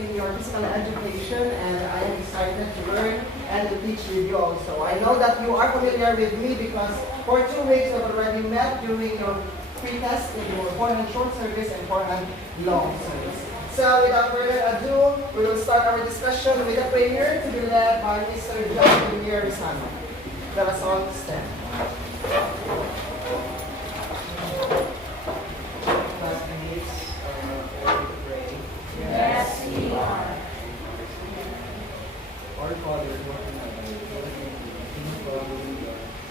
in your physical education, and I am excited to learn and to teach with you also. I know that you are familiar with me because for 2 weeks we've already met during your pre-test in your forehand short service and forehand long service. So without further ado, we will start our discussion with a prayer to be led by Mr. John Premier Rizano. Let us all stand. Classmates, are you ready to pray? Yes, we are. Our Father, who art in heaven, hallowed be thy name.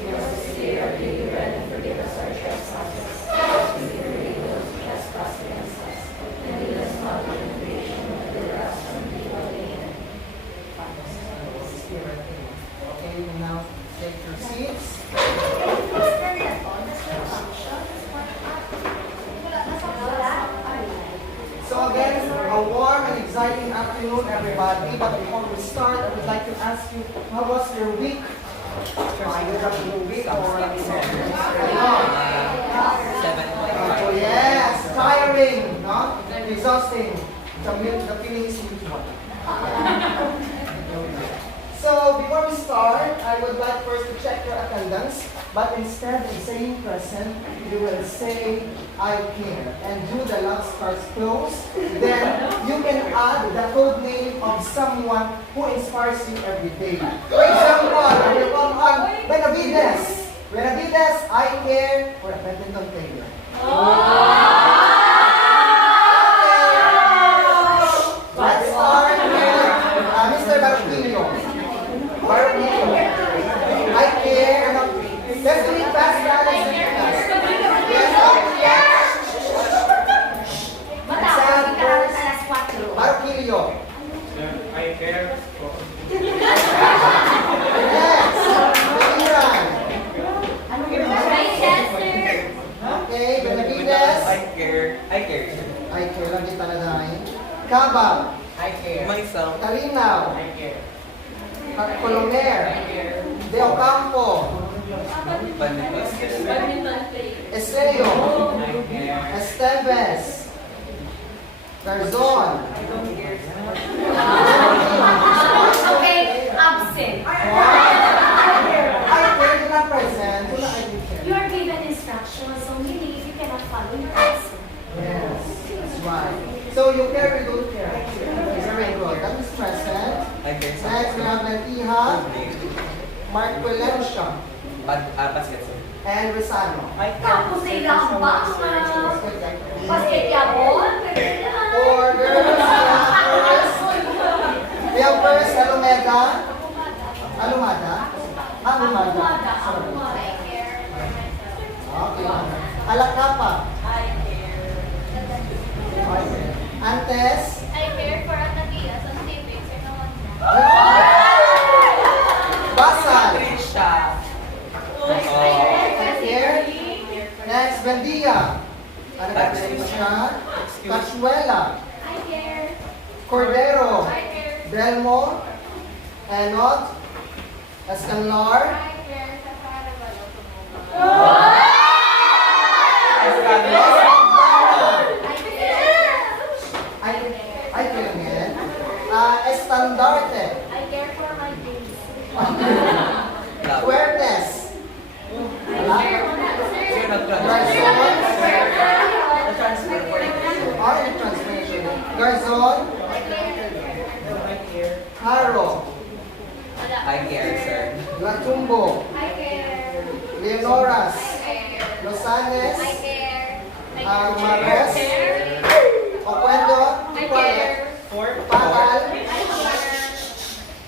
Give us this day our daily bread, and forgive us our trespasses, as we forgive those who trespass against us. And lead us not into temptation, but deliver us from evil. Amen. Okay, you can now take your seats. So again, a warm and exciting afternoon, everybody. But before we start, I would like to ask you, how was your week? Oh yes, tiring, no? Exhausting. The feeling is mutual. So before we start, I would like first to check your attendance. But instead of saying present, you will say I care and do the love starts close. Then you can add the code name of someone who inspires you every day. For example, I will come on Benavides. Benavides, I care for a badminton player. Let's start with Mr. Barquillo. I care. Let's do it fast, guys. Let's do it fast. Yes. Barquillo. I care for Yes. Benavides. Okay, Benavides. I care. I care lang kita na dahil. Cabal. I care. Myself. Talinaw. I care. Colomer. De Ocampo. Badminton player. Estrello. I care. Esteves. Garzon. Okay, absent. I care do not present. Do not I do care. You are given instructions, so meaning if you cannot follow, you answer. Yes, that's right. So you care, you don't care. Very good. That is present. I care. Next, we have Lentiha, Mark Valencia, Basket. and Rizano. Tapos ay lambak na basketball. For girls, we have first Alumeda. Alumada? Alumada. Sorry. Okay. Alacapa. Okay. Antes. I care for Anadia sa civics and no one. Basal. Trisha. Here. Next, Bandia. Ano ba siya? Cachuela. I care. Cordero. I care. Delmo. Enot. Escanlar. I care sa Carabalo. I care again. Estandarte. I care for my kids. Fuertes. Wala? Transformation. Garzon. Haro. I care, sir. Latumbo. I care. Leonoras. I care. Losanes. I care. Mares. Oquendo. I care. Pagal. I care.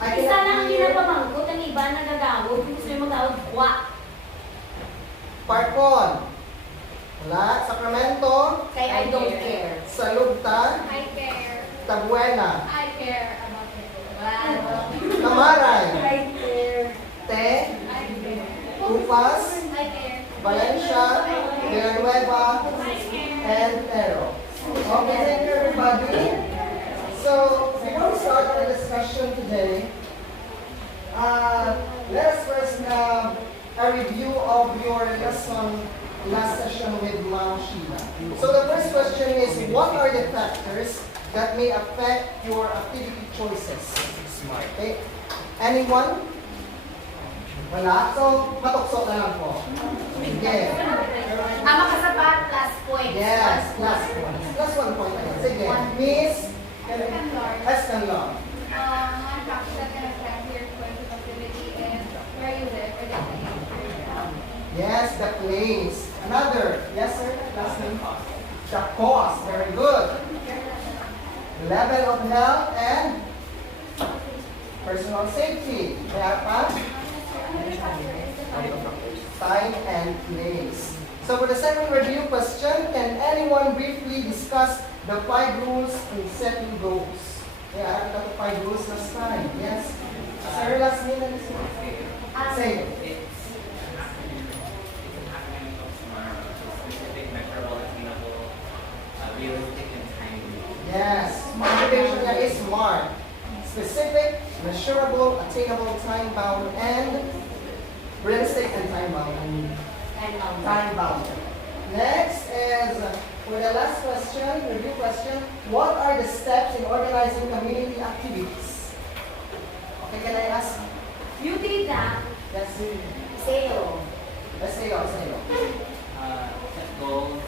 I Isa lang ang can hear. kinapamangkot, ang iba nagagawod. Kung gusto yung magawod, kwa. Parkon. Wala. Sacramento. Kaya I don't care. Salugta. I care. Tabuena. I care about it. Wow. Tamaray. I care. Te. I care. Upas. I care. Valencia. Villanueva. And Tero. Okay, thank you everybody. So, before we start our discussion today, let us first a review of your lesson last session with Ma'am Sheila. So the first question is, what are the factors that may affect your activity choices? Smart. Okay. Anyone? Wala? So, matukso na lang po. Sige. Makasapat plus points. Yes, plus points. Plus 1 point again. Sige. Miss Escanlon. One practical can affect your course of activity and where you live or the place. Yes, the place. Another. Yes, sir. Last name. The cause. Very good. Level of health and personal safety. Kaya pa? Time and place. So for the second review question, can anyone briefly discuss the 5 rules in setting goals? Okay, I have the 5 rules last time. Yes. Sir, last name and say it. It's an acronym of SMART, specific, measurable, attainable, realistic, and timely. Yes. Motivation niya is SMART. Specific, measurable, attainable, time-bound, and realistic and time-bound. Time-bound. Next is, for the last question, review question, what are the steps in organizing community activities? Okay, can I ask? You did that. Yes, Sale. let's say you. Set goals,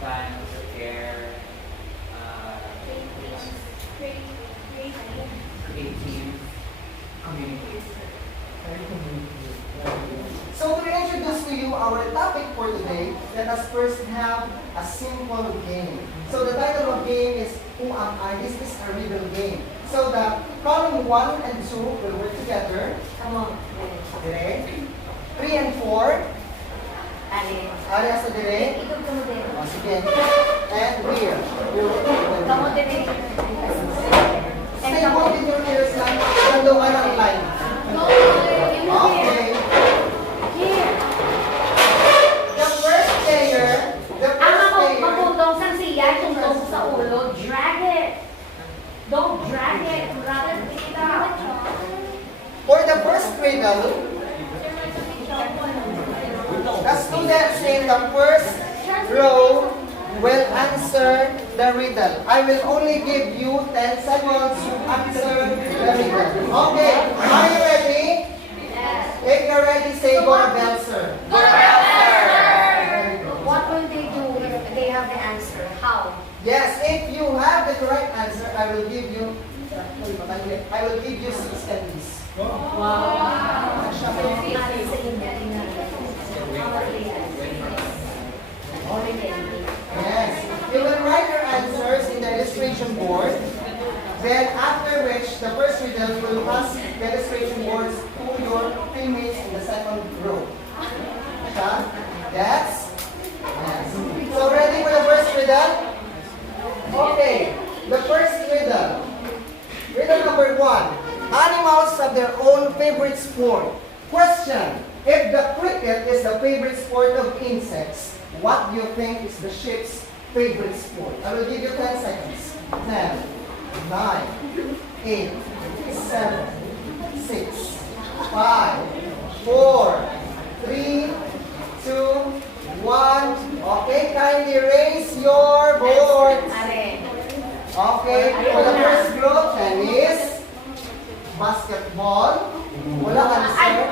plan, prepare, create teams, communicate. So to introduce to you our topic for today, let us first have a simple game. So the title of game is Who Am I? This is a riddle game. So the column 1 and 2 will work together. Come on. Dire. 3 and 4. Ali. Ari sa dire. Ikaw ka mo din. O, sige. And rear. Will work together. Kamu din eh. Stay home with your ears lang. Nando ka ng line. Okay. Here. The first player. Ang magutong sa siya, tungtong sa ulo, drag it. Don't drag it. Rather pick it up. For the first riddle, the students in the first row will answer the riddle. I will only give you 10 seconds to answer the riddle. Okay, are you ready? If you're ready, say go to bell, sir. What will they do if they have the answer? How? Yes, if you have the correct answer, I will give you 6 candies. Yes. You will write your answers in the illustration board. Then after which, the first riddle will pass the illustration boards to your teammates in the second row. Okay? Yes? Yes. So ready for the first riddle? Okay. The first riddle. Riddle number 1. Animals have their own favorite sport. Question. If the cricket is the favorite sport of insects, what do you think is the sheep's favorite sport? I will give you 10 seconds. 10, 9, 8, 7, 6, 5, 4, 3, 2, 1. Okay, kindly raise your board. Okay, for the first group, tennis, basketball, wala answer.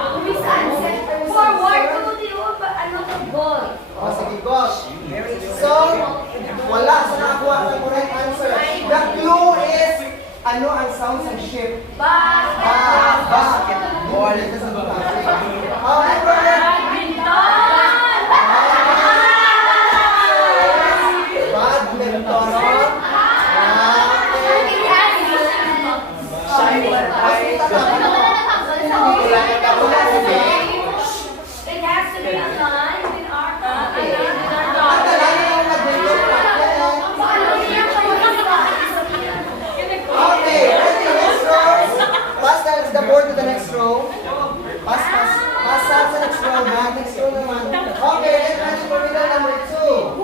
Forward to the ano to goal. O, sige, golf. So, wala sa nakakuha ng correct answer. The clue is, ano ang sounds ng ship? Basketball. Ito sa bukati. However, badminton. It has to be aligned in our Okay, ready, next row. Pass the board to the next row. Pass sa next row na. Next row naman. Okay, get ready for riddle number 2.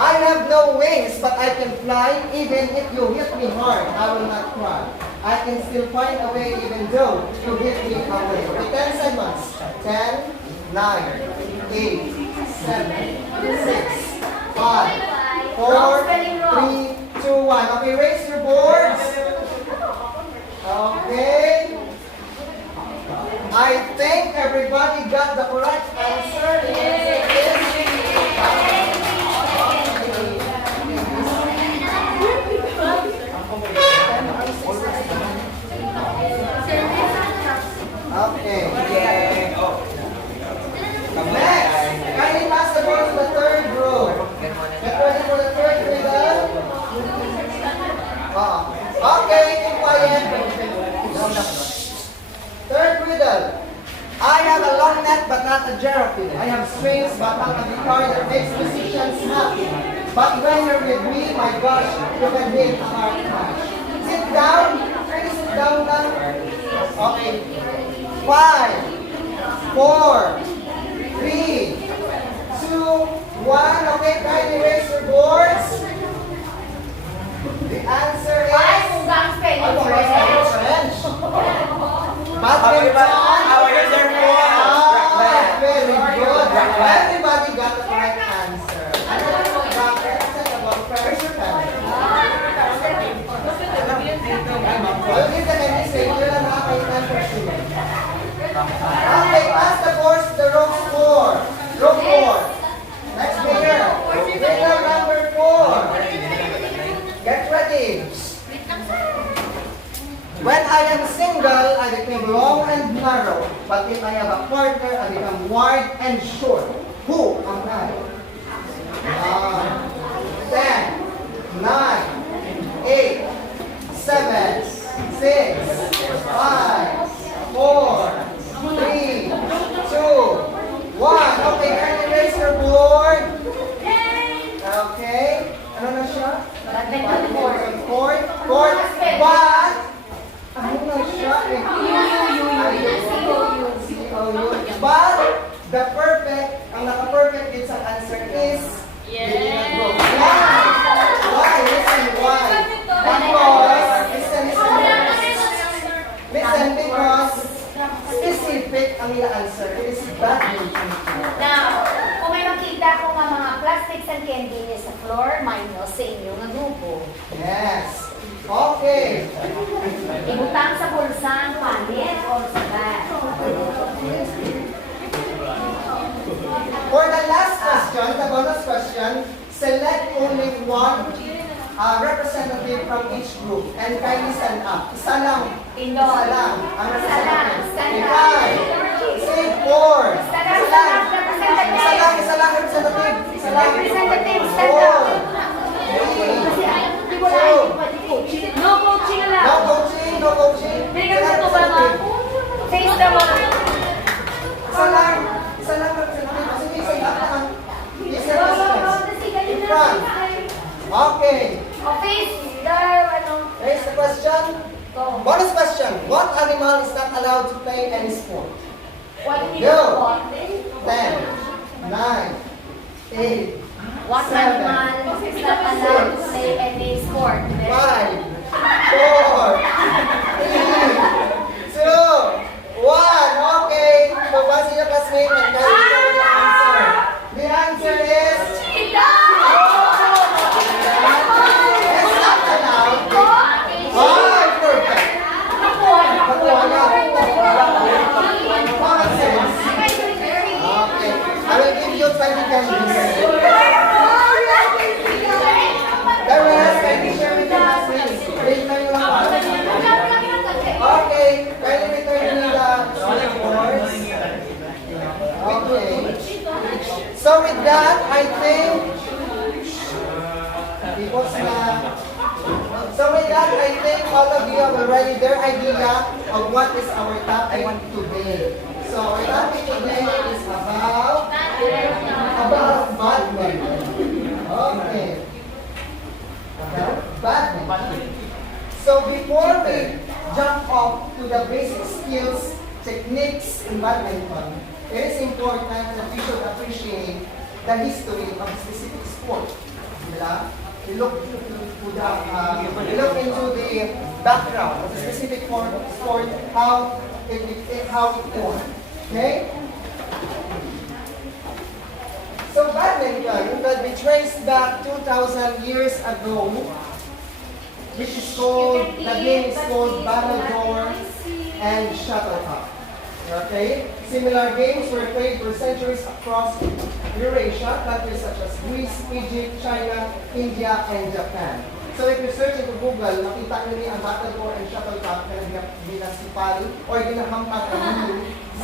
I have no wings, but I can fly. Even if you hit me hard, I will not cry. I can still find a way even though you hit me away. Okay, 10 seconds. 10, 9, 8, 7, 6, 5, 4, 3, strings, batang a guitar that makes musicians happy. But when you're with me, my gosh, you can hit a hard crash. Sit down. Can you sit down now? Okay. 5, 4, 3, 2, 1. Okay, kindly raise your boards. The answer is... Ay, kung gang spelling Ano, French. French. Okay, Badminton. but our user Ah, very good. Everybody got the correct answer. Racket is about French pen. I'll give the name is you lang nakakita for sure. Okay, pass the boards to the row 4. Row 4. Next player. Player number 4. Get ready. When I am single, I become long and narrow. But if I have a partner, I become wide and short. Who am I? 10, 9, 8, 7, 6, 5, 4, 3, 2, 1. Okay, can you raise your board? Okay. Ano na siya? Badminton board. Court. Court. But, ano na siya eh? But, the perfect, ang naka-perfect din sa answer is, why? Why? Listen, why? Because, listen, because, specific ang answer. It is badminton. Now, kung may makita ko mga plastics and candy sa floor, minus sa inyo nga grupo. Yes. Okay. Ibutang sa bulsa ang panit o sa bag. For the last question, the bonus question, select only one representative from each group and kindly stand up. Isa lang. Indo. Isa lang. Ang Isa lang. representative. Stand up. Five. Six. 4. Stand up, Isa lang. representative. Isa lang. Isa lang representative. Isa lang. Representative, stand 4. up. 3. Kasi hindi ko lang pwede coaching. No coaching lang. No coaching. No coaching. Hindi Isa ka lang ito ba mga representative. face the wall. Isa lang. Isa lang representative. Sige, isa lang. Isa Wow, wow, wow. lang. Kasi ganyan In na. front. Okay. O face the, ano, Raise the question. go. Bonus question. What animal is not allowed to play any sport? What do you Go. want? 10, 9, 8, What Seven. animal is not allowed to play any sport? 5, 4, 3, 2, 1. Okay. Pabasi yung classmate and guys, the answer. The answer is it's not allowed. Oh, perfect. Common sense. Okay. I will give you 20 candies. The rest, can you share with the classmates? Wait lang yung lahat. Okay. Can you return me the boards? Okay. So with that, I think all of you have already their idea of what is our topic today. So our topic today is about badminton. Okay. About badminton. So before we jump off to the basic skills, techniques in badminton, it is important that we should appreciate the history of a specific sport. Diba? We look into the background of a specific sport, how it formed. Okay? So badminton could be traced back 2,000 years ago, which is called, the game is called battledore and shuttlecock. Okay? Similar games were played for centuries across Eurasia, countries such as Greece, Egypt, China, India, and Japan. So if you search into Google, makita nyo ang battledore and shuttlecock na ginasipal or ginahampak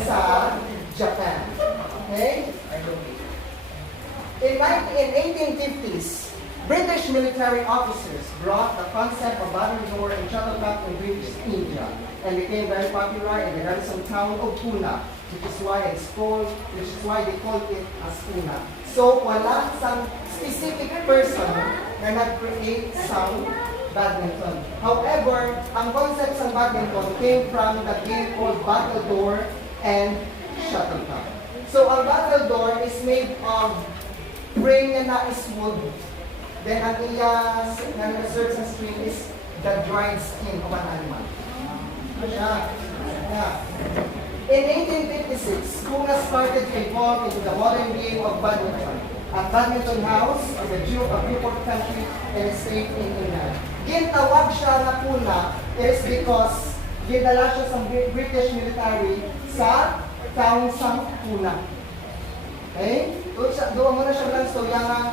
sa Japan. Okay? In 1850s, British military officers brought the concept of battledore and shuttlecock in British India and became very popular in the garrison town of Pune. which is why it's called, which is why they call it as una. So, wala some specific person na nag-create some badminton. However, ang concept ng badminton came from the game called battledore and shuttlecock. So, ang battledore is made of frame na is wood. Then, ang iya na research sa string is the dried skin of an animal. Yeah. Yeah. In 1856, Kuna started to evolve into the modern game of badminton. At Badminton House of the Duke of Newport Country and Estate in England. Gintawag siya na Kuna is because ginala siya sa British military sa town sa Kuna. Okay? Doon mo na siya lang storya nga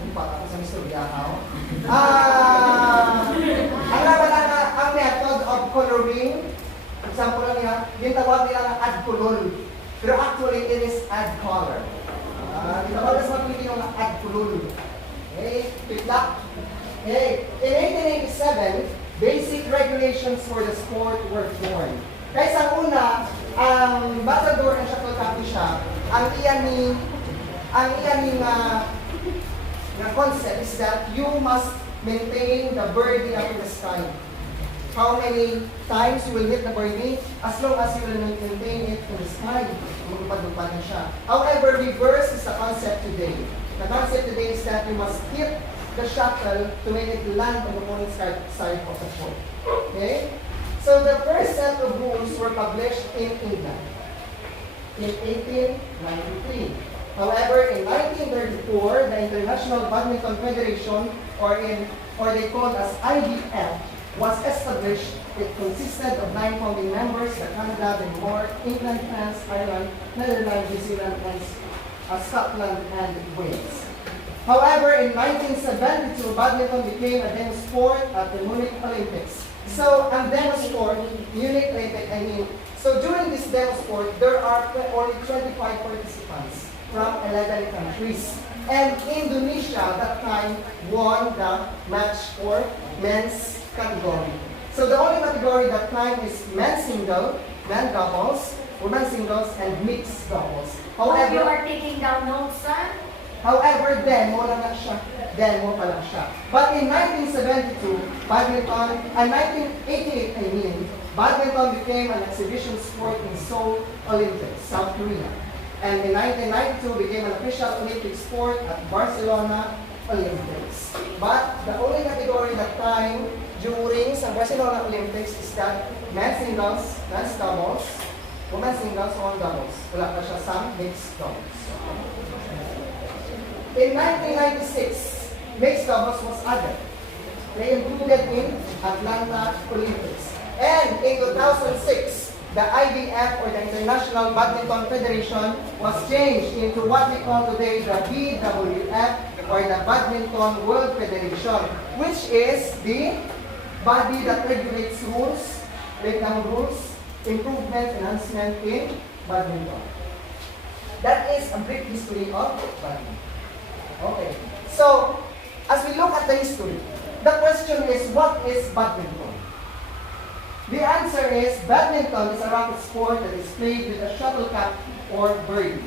ano pa ako sa istorya ako? Ang method of coloring, example lang yan, gintawag nila nga add color. Pero actually, it is add color. Gintawag sa mga Pilipino nga add color. Okay? Pitlak. Okay. In 1887, basic regulations for the sport were formed. Kaya sa una, ang battledore and shuttlecock siya, ang iyan the concept is that you must maintain the birdie up in the sky. How many times you will hit the birdie? As long as you will maintain it in the sky, magpapagpapad na siya. However, reverse is the concept today. The concept today is that you must hit the shuttle to make it land on the opponent's side of the court. Okay? So the first set of rules were published in England in 1893. However, in 1934, the International Badminton Federation, or they called as IBF, was established. It consisted of 9 founding members: Canada, Denmark, England, France, Ireland, Netherlands, New Zealand, and Scotland, and Wales. However, in 1972, badminton became a demo sport at the Munich Olympics. So, ang demo sport, Munich Olympic, so during this demo sport, there are only 25 participants from 11 countries. And Indonesia at that time won the match for men's category. So the only category that time is men's single, men's doubles, women's singles, and mixed doubles. Hope you However, are taking down notes, son. demo lang na siya. Demo pa lang siya. But in 1972, badminton, 1988, badminton became an exhibition sport in Seoul Olympics, South Korea. And in 1992 became an official Olympic sport at Barcelona Olympics. But the only category that time during sa Barcelona Olympics is that men's singles, men's doubles, women's singles, women's doubles. Wala pa siya sa mixed doubles. In 1996, mixed doubles was added. They included in Atlanta Olympics. And in 2006, the IBF, or the International Badminton Federation, was changed into what we call today the BWF, or the Badminton World Federation, which is the body that regulates rules, breakdown rules, improvement, enhancement in badminton. That is a brief history of badminton. Okay, so as we look at the history, the question is, what is badminton? The answer is, badminton is a racket sport that is played with a shuttlecock or birdie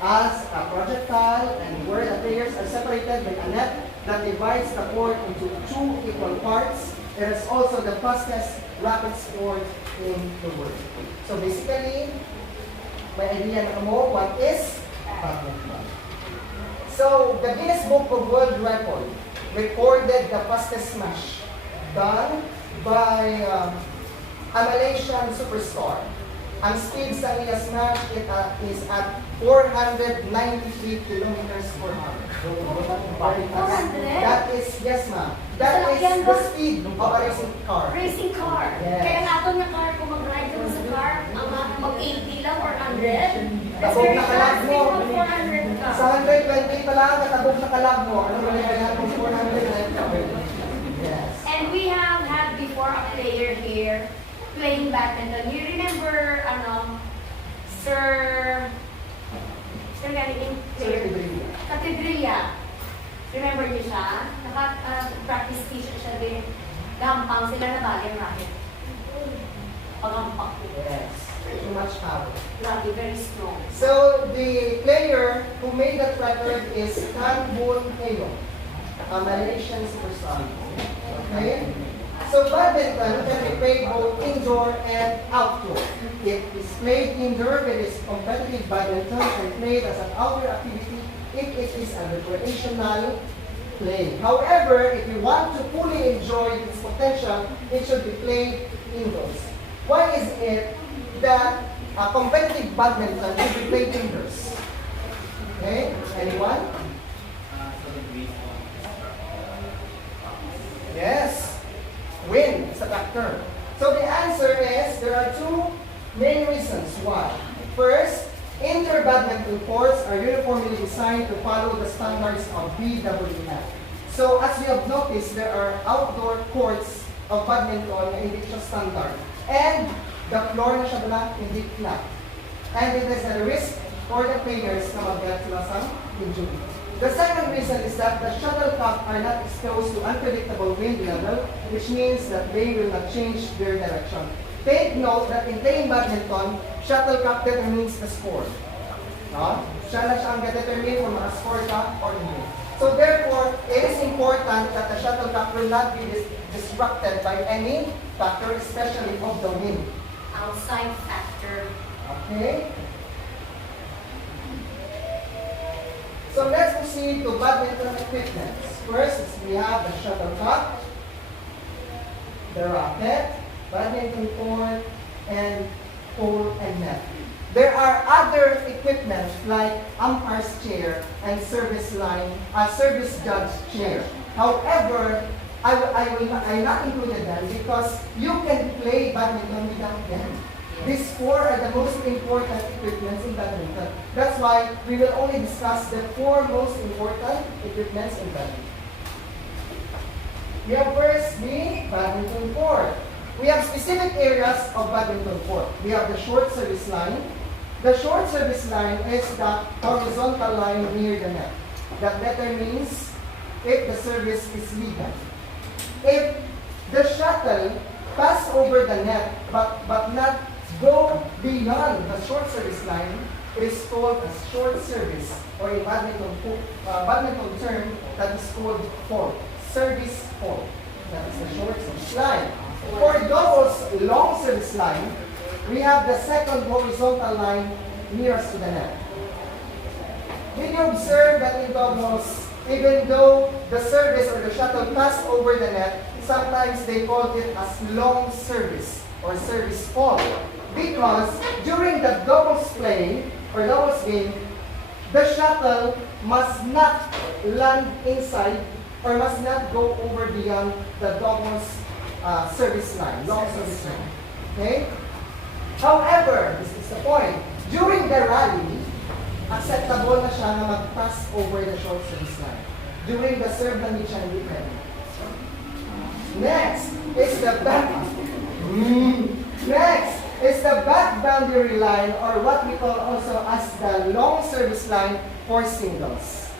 as a projectile, and where the players are separated by a net that divides the court into 2 equal parts. It is also the fastest racket sport in the world. So basically, may idea na mo what is badminton. So the Guinness Book of World Record recorded the fastest smash done by a Malaysian superstar. Ang speed sa iya smash is at 493 kilometers per hour. 400? That is, yes ma'am. That is the speed of a racing car. Racing car. Yes. Kaya nato nga car, kung mag-ride ka sa car, mag-80 lang or 100. That's Tabog very na fast. kalag mo. Speed mag 400 ka. Sa 120 pa lang, katabog na kalag mo. Ano ba yung kung 400? Yes. And we have had before a player here playing badminton. You remember, Sir galing player? Catedrilla. Remember niyo siya? Naka-practice teacher siya din. Gampang sila na bagay racket. Pagampak ko. Yes. Too much power. Grabe, very strong. So the player who made that record is Tan Boon Heo, a Malaysian superstar. Okay? So badminton can be played both indoor and outdoor. It is played indoor when it is competitive badminton and played as an outdoor activity if it is a recreational play. However, if you want to fully enjoy its potential, it should be played indoors. Why is it that competitive badminton should be played indoors? Okay, anyone? So the green one. Yes, wind is a factor. So the answer is there are two main reasons why. First, indoor badminton courts are uniformly designed to follow the standards of BWF. So as we have noticed, there are outdoor courts of badminton na hindi siya standard. And the floor na siya bala, hindi flat. And it is a risk for the players na mag-get sila sa injury. The second reason is that the shuttlecock are not exposed to unpredictable wind level, which means that they will not change their direction. Take note that in playing badminton, shuttlecock determines the score. No? Siya na siya ang determine kung maka-score ka or hindi. So therefore, it is important that the shuttlecock will not be disrupted by any factor, especially of the wind. Outside factor. Okay? So let's proceed to badminton equipment. First, we have the shuttlecock, the racket, badminton court, and pole and net. There are other equipment like umpire's chair and service judge chair. However, I not included them because you can play badminton without them. These four are the most important equipments in badminton. That's why we will only discuss the four most important equipments in badminton. We have first the badminton court. We have specific areas of badminton court. We have the short service line. The short service line is the horizontal line near the net. That determines if the service is legal. If the shuttle pass over the net but not go beyond the short service line, it is called a short service, or in badminton term, that is called fault. Service fault. That is the short service line. For doubles long service line, we have the second horizontal line nearest to the net. Did you observe that in doubles, even though the service or the shuttle passed over the net, sometimes they call it as long service or service fault? Because during the doubles play or doubles game, the shuttle must not land inside or must not go over beyond the doubles service line, long service line. Okay? However, this is the point. During the rally, acceptable na siya na mag-pass over the short service line. During the serve na siya hindi pwede. Next is the back. Next is the back boundary line, or what we call also as the long service line for singles.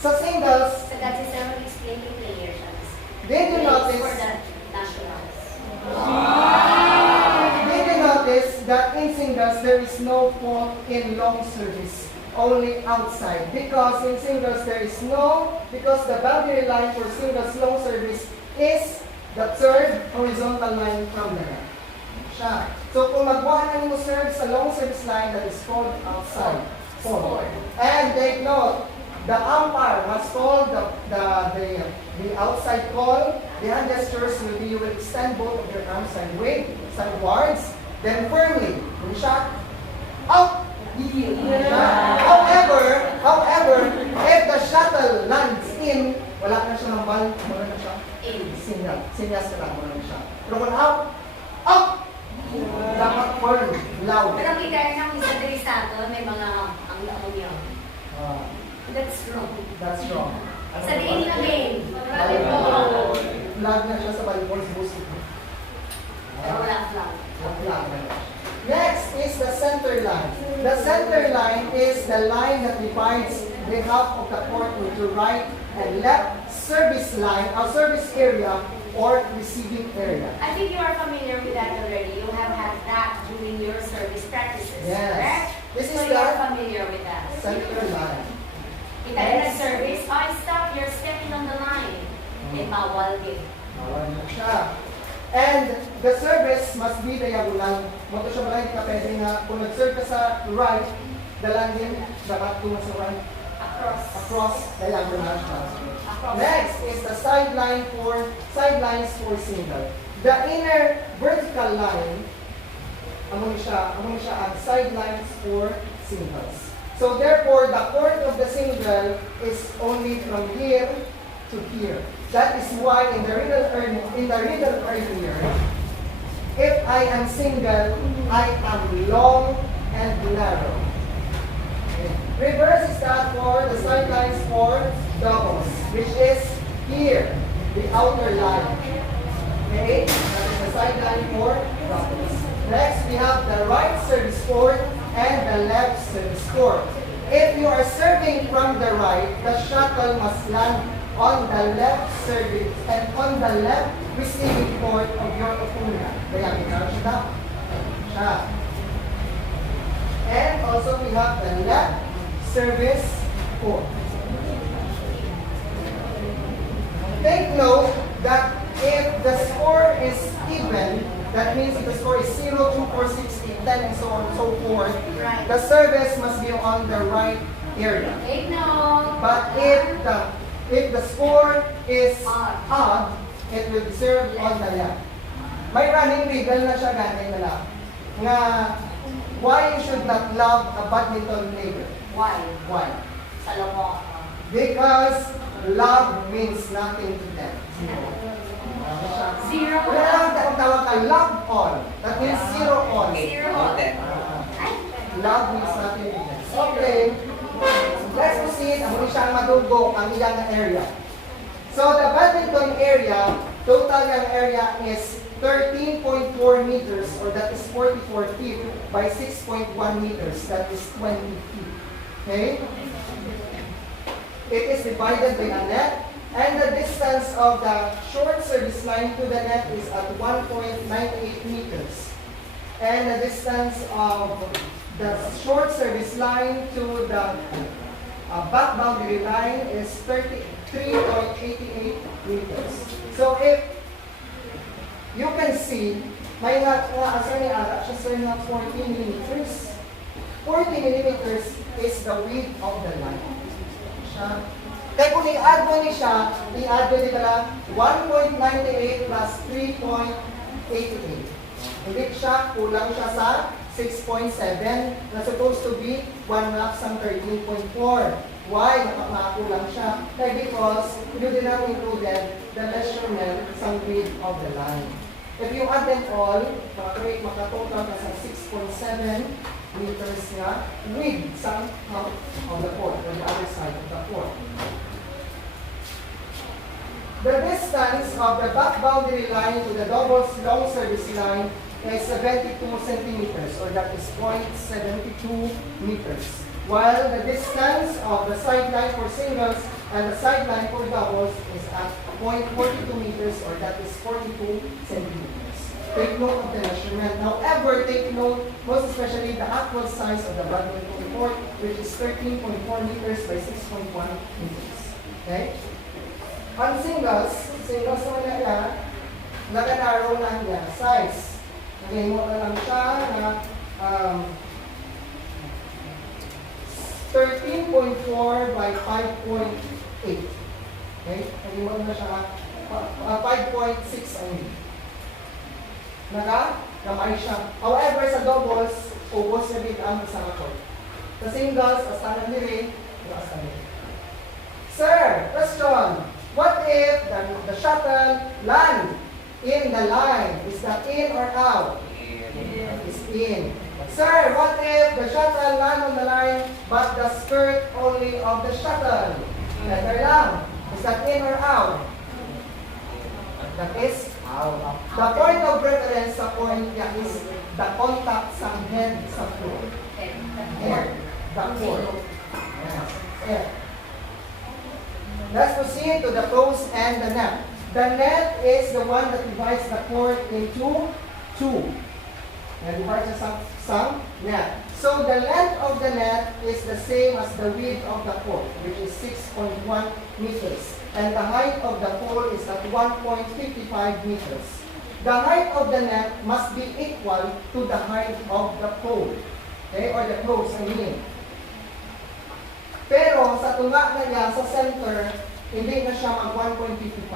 So singles, So that is our explaining players. did you notice? For the nationals. Did you notice that in singles there is no fault in long service, only outside? Because in singles there is because the boundary line for singles long service is the third horizontal line from the net. Siya. So kung magbuha na mo serve sa long service line, that is called outside. Fault. And take note, the umpire must call the outside call. The hand gestures will be, you will extend both of your arms and wave sidewards, then firmly, yung shot, out! However, if the shuttle lands in, wala na siya ng ball, wala na siya. In. Sinyas ka lang, wala na siya. Pero kung out! Dapat firm, loud. Pero kita rin ang isa din sa ato, may mga ang laong yun. That's wrong. That's wrong. Sa diin na game. Marami po. Lag na siya sa volleyball boost. Pero wala flag. Next is the center line. The center line is the line that divides the half of the court into right and left service line, or service area or receiving area. I think you are familiar with that already. You have had that during your service practices, Yes. correct? This So is you are the familiar with that. center line. Kita rin nag-service, oh, stop, you're stepping on the line. Eh, bawal din. Bawal na siya. And the service must be diagonal. Moto siya ba hindi ka pwede nga, kung nag-serve ka sa right, dalan din, dapat kung sa right, across, diagonal siya. Next is the sidelines for single. The inner vertical line, among siya ang sidelines for singles. So therefore, the chord of the single is only from here to here. That is why in the riddle earlier, if I am single, I am long and narrow. Okay. Reverse is that for the sidelines for doubles, which is here, the outer line. Okay, that is the sideline for doubles. Next, we have the right service chord and the left service chord. If you are serving from the right, the shuttle must land on the left service and on the left receiving chord of your opponent. Kaya ginagawa siya. And also we have the left service chord. Take note that if the score is even, that means if the score is 0, 2, 4, 6, 8, 10, and so on and so forth, Right. the service must be on the right area. Take note. But if the score is odd, it will be served on the left. May running riddle na siya ganyan na lang. Nga, why you should not love a badminton player? Why? Why? Sa mo. Because love means nothing to them. Zero. Wala lang kung tawag ka love all. That means zero all. Zero. Noted. Love means nothing to them. Okay. Let's proceed. Ang muli siyang madugo ang iyang area. So the badminton area, total yung area is 13.4 meters or that is 44 feet by 6.1 meters. That is 20 feet. Okay? It is divided by a net and the distance of the short service line to the net is at 1.98 meters. And the distance of the short service line to the back boundary line is 33.88 meters. So if you can see, may asa ni ara siya sir na 40 millimeters. 40 millimeters is the width of the line. Siya. Kaya kung i-add mo ni siya, i-add mo din lang 1.98 plus 3.88. Hindi siya, kulang siya sa 6.7 na supposed to be 1 half sang 13.4. Why? Nakakulang siya. Kaya because you did not include the measurement sa width of the line. If you add them all, makatotal ka sa 6.7 meters nga width sa half of the court, or the other side of the court. The distance of the back boundary line to the doubles long service line is 72 centimeters, or that is 0.72 meters. While the distance of the sideline for singles and the sideline for doubles is at 0.42 meters, or that is 42 centimeters. Take note of the measurement. However, take note most especially the actual size of the badminton court, which is 13.4 meters by 6.1 meters. Okay? On singles naman na yan, naka-narrow lang yan, size. Naging mo na lang siya na 13.4 by 5.8. Okay? Naging mo na siya 5.6 ang naka-kamay siya. However, sa doubles, ubos na din ang isang court. Sa singles, asanan ni rin, asanan ni rin. Sir, question. What if the shuttle land in the line? Is that in or out? Is in. Sir, what if the shuttle land on the line but the skirt only of the shuttle? Letter lang. Is that in or out? That is out. The point of reference sa point niya is the contact sa head sa floor. Here. The floor. Yes. Here. Let's proceed to the pros and the net. The net is the one that divides the cord into two. And divides some net. So the length of the net is the same as the width of the cord, which is 6.1 meters. And the height of the pole is at 1.55 meters. The height of the net must be equal to the height of the pole. Okay? Or the post, I mean. Pero sa tunga na niya, sa center, hindi na siya mag 1.55.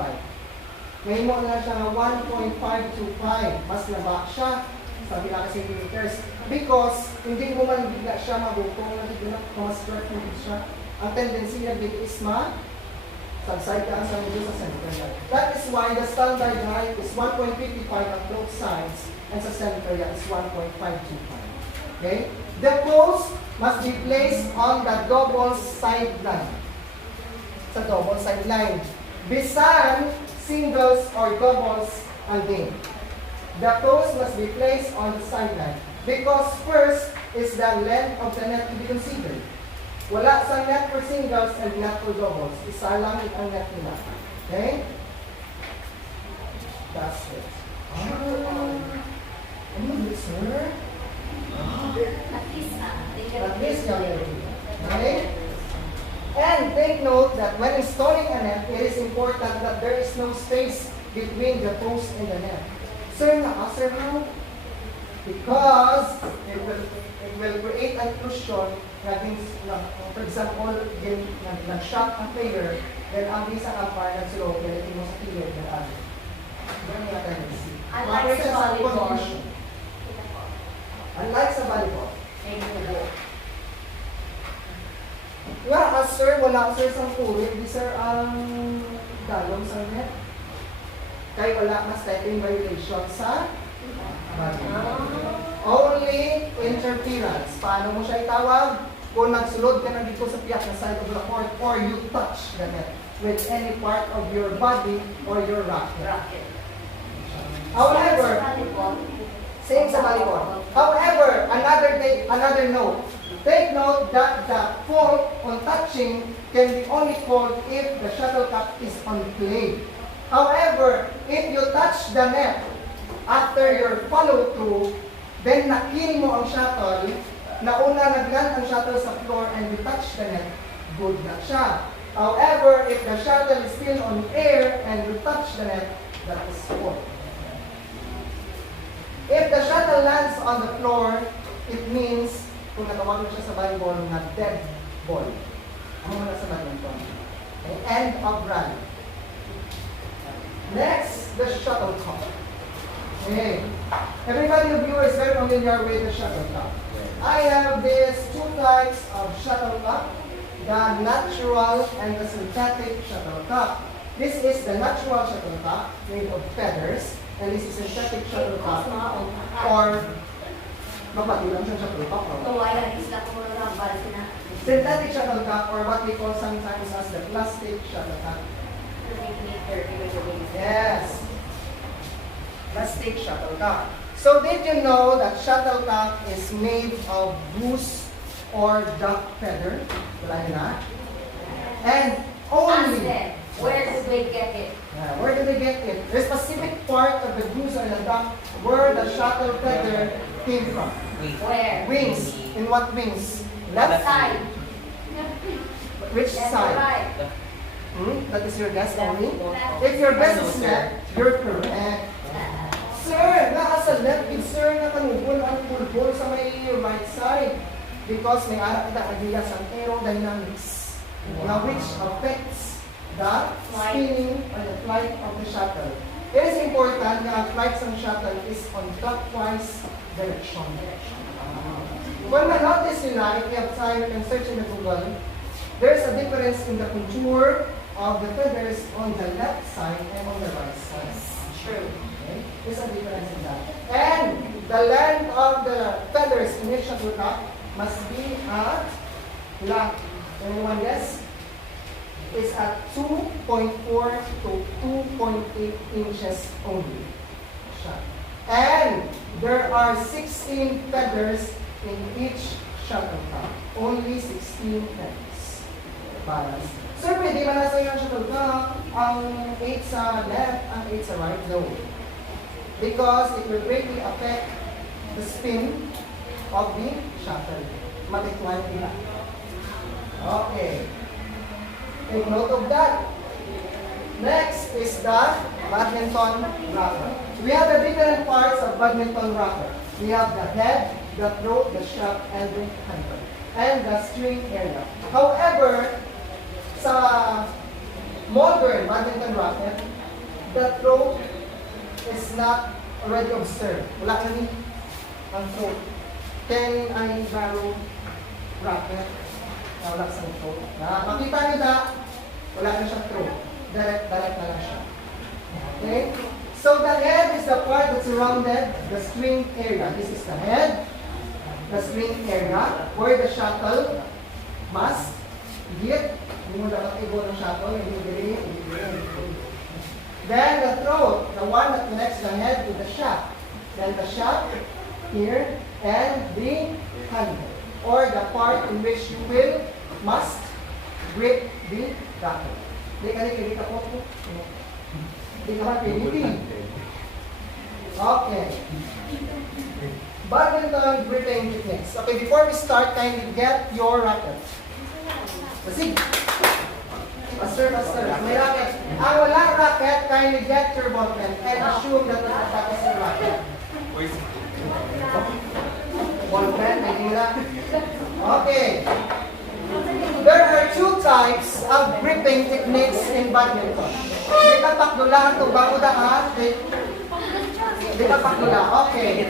Ngayon mo na siya ng 1.525. Mas laba siya sa bilang centimeters. Because hindi mo man bigla siya magutong na bigla mas short siya. Ang tendency niya dito is subside ka sa medyo sa center. That is why the standard height is 1.55 on both sides and sa center niya is 1.525. Okay? The post must be placed on the double side line. Sa double side line. Bisan singles or doubles ang game. The post must be placed on the sideline because first is the length of the net to be considered. Wala sa net for singles and net for doubles. Isa lang ang net nila. Okay? That's it. Sir? At least you're ready. Okay? And take note that when installing a net, it is important that there is no space between the post and the net. Sir, sir, how? Because it will create an illusion that means, for example, nag-shot ang player, then ang isa umpire nagsulong, pinagin mo sa kilid ng ano. Ganyan yung tendency. Unlike sa volleyball. Unlike sa volleyball. Sir, wala sir sa kulit, di sir ang dalong sa net. Kaya wala mas typing violation sa only interference. Paano mo siya itawag? Kung nagsulod ka na dito sa piyak na side of the court or you touch the net with any part of your body or your racket. However, same sa volleyball. However, another note. Take note that the fault on touching can be only called if the shuttlecock is on play. However, if you touch the net after your follow-through, then nakiling mo ang shuttle, nauna nagland ang shuttle sa floor and you touch the net, good na siya. However, if the shuttle is still on air and you touch the net, that is fault. If the shuttle lands on the floor, it means, kung natawag siya sa volleyball, na dead ball. Ano na sa badminton? Okay, end of rally. Next, the shuttlecock. Okay. Everybody of you is very familiar with the shuttlecock. I have these two types of shuttlecock, the natural and the synthetic shuttlecock. This is the natural shuttlecock made of feathers, and this is synthetic shuttlecock, or mapatilang siya shuttlecock. Synthetic shuttlecock, or what we call sometimes as the plastic shuttlecock. Yes. Plastic shuttlecock. So did you know that shuttlecock is made of goose or duck feather? Wala yun na? And only... Where did they get it? Where did they get it? The specific part of the goose or the duck where the shuttle feather came from. Where? Wings. In what wings? Left Side. Which Left or side? right? That is your guess only? If your guess is left, you're correct. Sir, nasa left, sir, nakanubol ang pulbol sa may right side. Because may anak kita idea sa aerodynamics, na which affects the spinning or the flight of the shuttle. It is important na ang flight ng shuttle is on clockwise direction. When I notice nila, if you have time, you can search in the Google, there's a difference in the contour of the feathers on the left side and on the right side. True. Okay? There's a difference in that. And the length of the feathers in each shuttlecock must be at, anyone guess? Is at 2.4 to 2.8 inches only. And there are 16 feathers in each shuttlecock. Only 16 feathers. Balance. Sir, pwede man nasa yung shuttlecock. ang 8 sa left, ang 8 sa right? No. Because it will greatly affect the spin of the shuttle. Matikwan nila. Okay. Take note of that. Next is the badminton rocker. We have the different parts of badminton rocker. We have the head, the throat, the shaft, and the handle, and the string area. However, sa modern badminton racket, the throat is not already observed. Wala na ni ang throat. Can I borrow racket? Wala sa throat. Makita niyo na, wala na siyang throat. Direct na lang siya. Okay? So the head is the part that surrounded the string area. This is the head, the string area, where the shuttle must get. Hindi mo dapat ibo ng shuttle. Then the throat, the one that connects the head to the shaft. Then the shaft here, and the handle, or the part in which you must grip the racket. Hindi ka rin pinita po. Hindi ka man pinitin. Okay. Badminton gripping techniques. Okay, before we start, kindly get your racket. Sige. Faster. May racket. Ang walang racket, kindly get your ball pen and assume that that is your racket. Ball pen, may tira. Okay. There are two types of gripping techniques in badminton. Di ka pakdula ito bago ha? Di ka pakdula. Okay.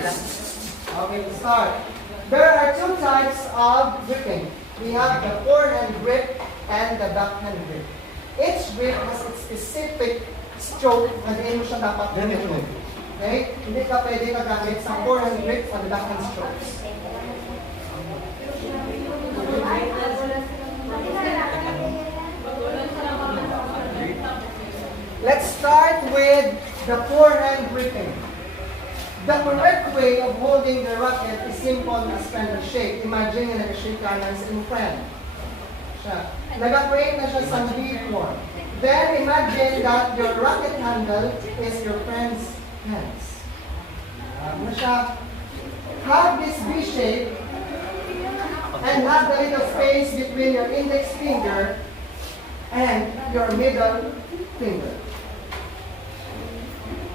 Okay, start. There are two types of gripping. We have the forehand grip and the backhand grip. Each grip has its specific stroke na hindi mo siya dapat gamitin. Okay? Hindi ka pwede kagamit sa forehand grip o the backhand strokes. Let's start with the forehand gripping. The correct way of holding the racket is simple as kind of shape. Imagine na nag-shake ka ng in front. Siya. Nag-create na siya sa V-form. Then imagine that your racket handle is your friend's hands. Na siya. Have this V shape and have the little space between your index finger and your middle finger.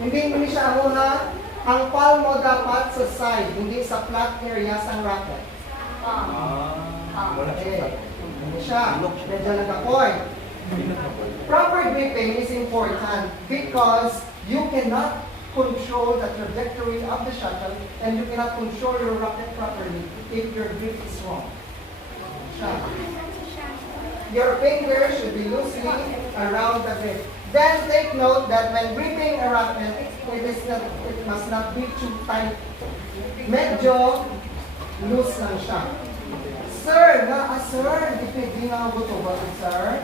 Hindi mo siya ahuna. Ang palm mo dapat sa side, hindi sa flat area sa racket. Okay. Hindi siya. Medyo nag-point. Proper gripping is important because you cannot control the trajectory of the shuttle and you cannot control your racket properly if your grip is wrong. Your fingers should be loosely around the grip. Then take note that when gripping a racket, it must not be too tight. Medyo loose lang siya. Sir, dipindi nga buto ba, sir?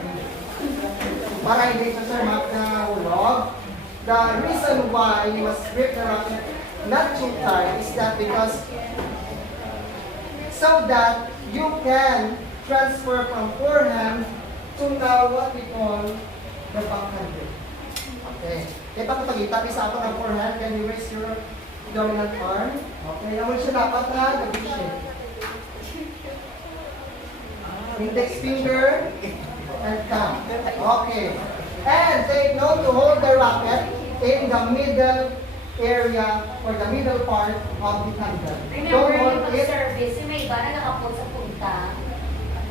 Para hindi siya, sir, magkahulog. The reason why you must grip the racket not too tight is that because so that you can transfer from forehand to now what we call the backhand grip. Okay. Kaya pa pagita, isa ako ng forehand, can you raise your dominant arm? Okay. Naman siya dapat na nag-shape. Index finger and thumb. Okay. And take note to hold the racket in the middle area or the middle part of the handle. Remember yung pag-service, yung may iba na nakapot sa punta.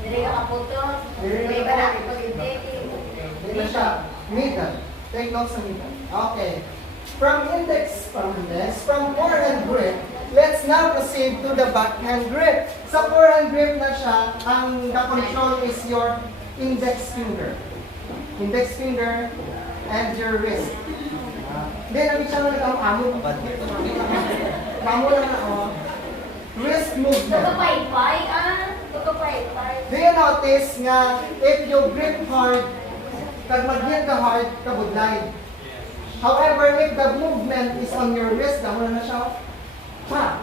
Hindi nakapot to. May iba na Dito siya. Middle. Take note sa middle. Okay. From forehand grip, let's now proceed to the backhand grip. Sa forehand grip na siya, ang the-control is your index finger. Index finger and your wrist. Hindi, nabit siya lang ang amo. Amo lang ako. Wrist movement. Pagkapay-pay, Do you notice nga, if you grip hard, pag mag-hit ka hard, kabudlay. However, if the movement is on your wrist, amo na siya, pa.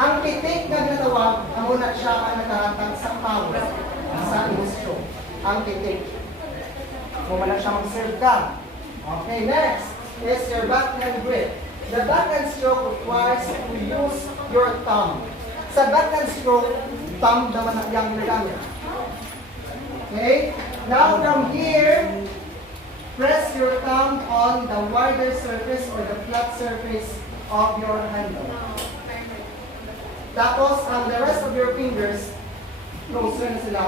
Ang titik na ginatawag, amo na siya ang nakahatang sa power, sa imo stroke. Ang titik. Kung wala siya mag-serve ka. Okay, next is your backhand grip. The backhand stroke requires to use your thumb. Sa backhand stroke, thumb naman ang iyang ginagamit. Okay? Now from here, press your thumb on the wider surface or the flat surface of your handle. Tapos, the rest of your fingers, closer na sila.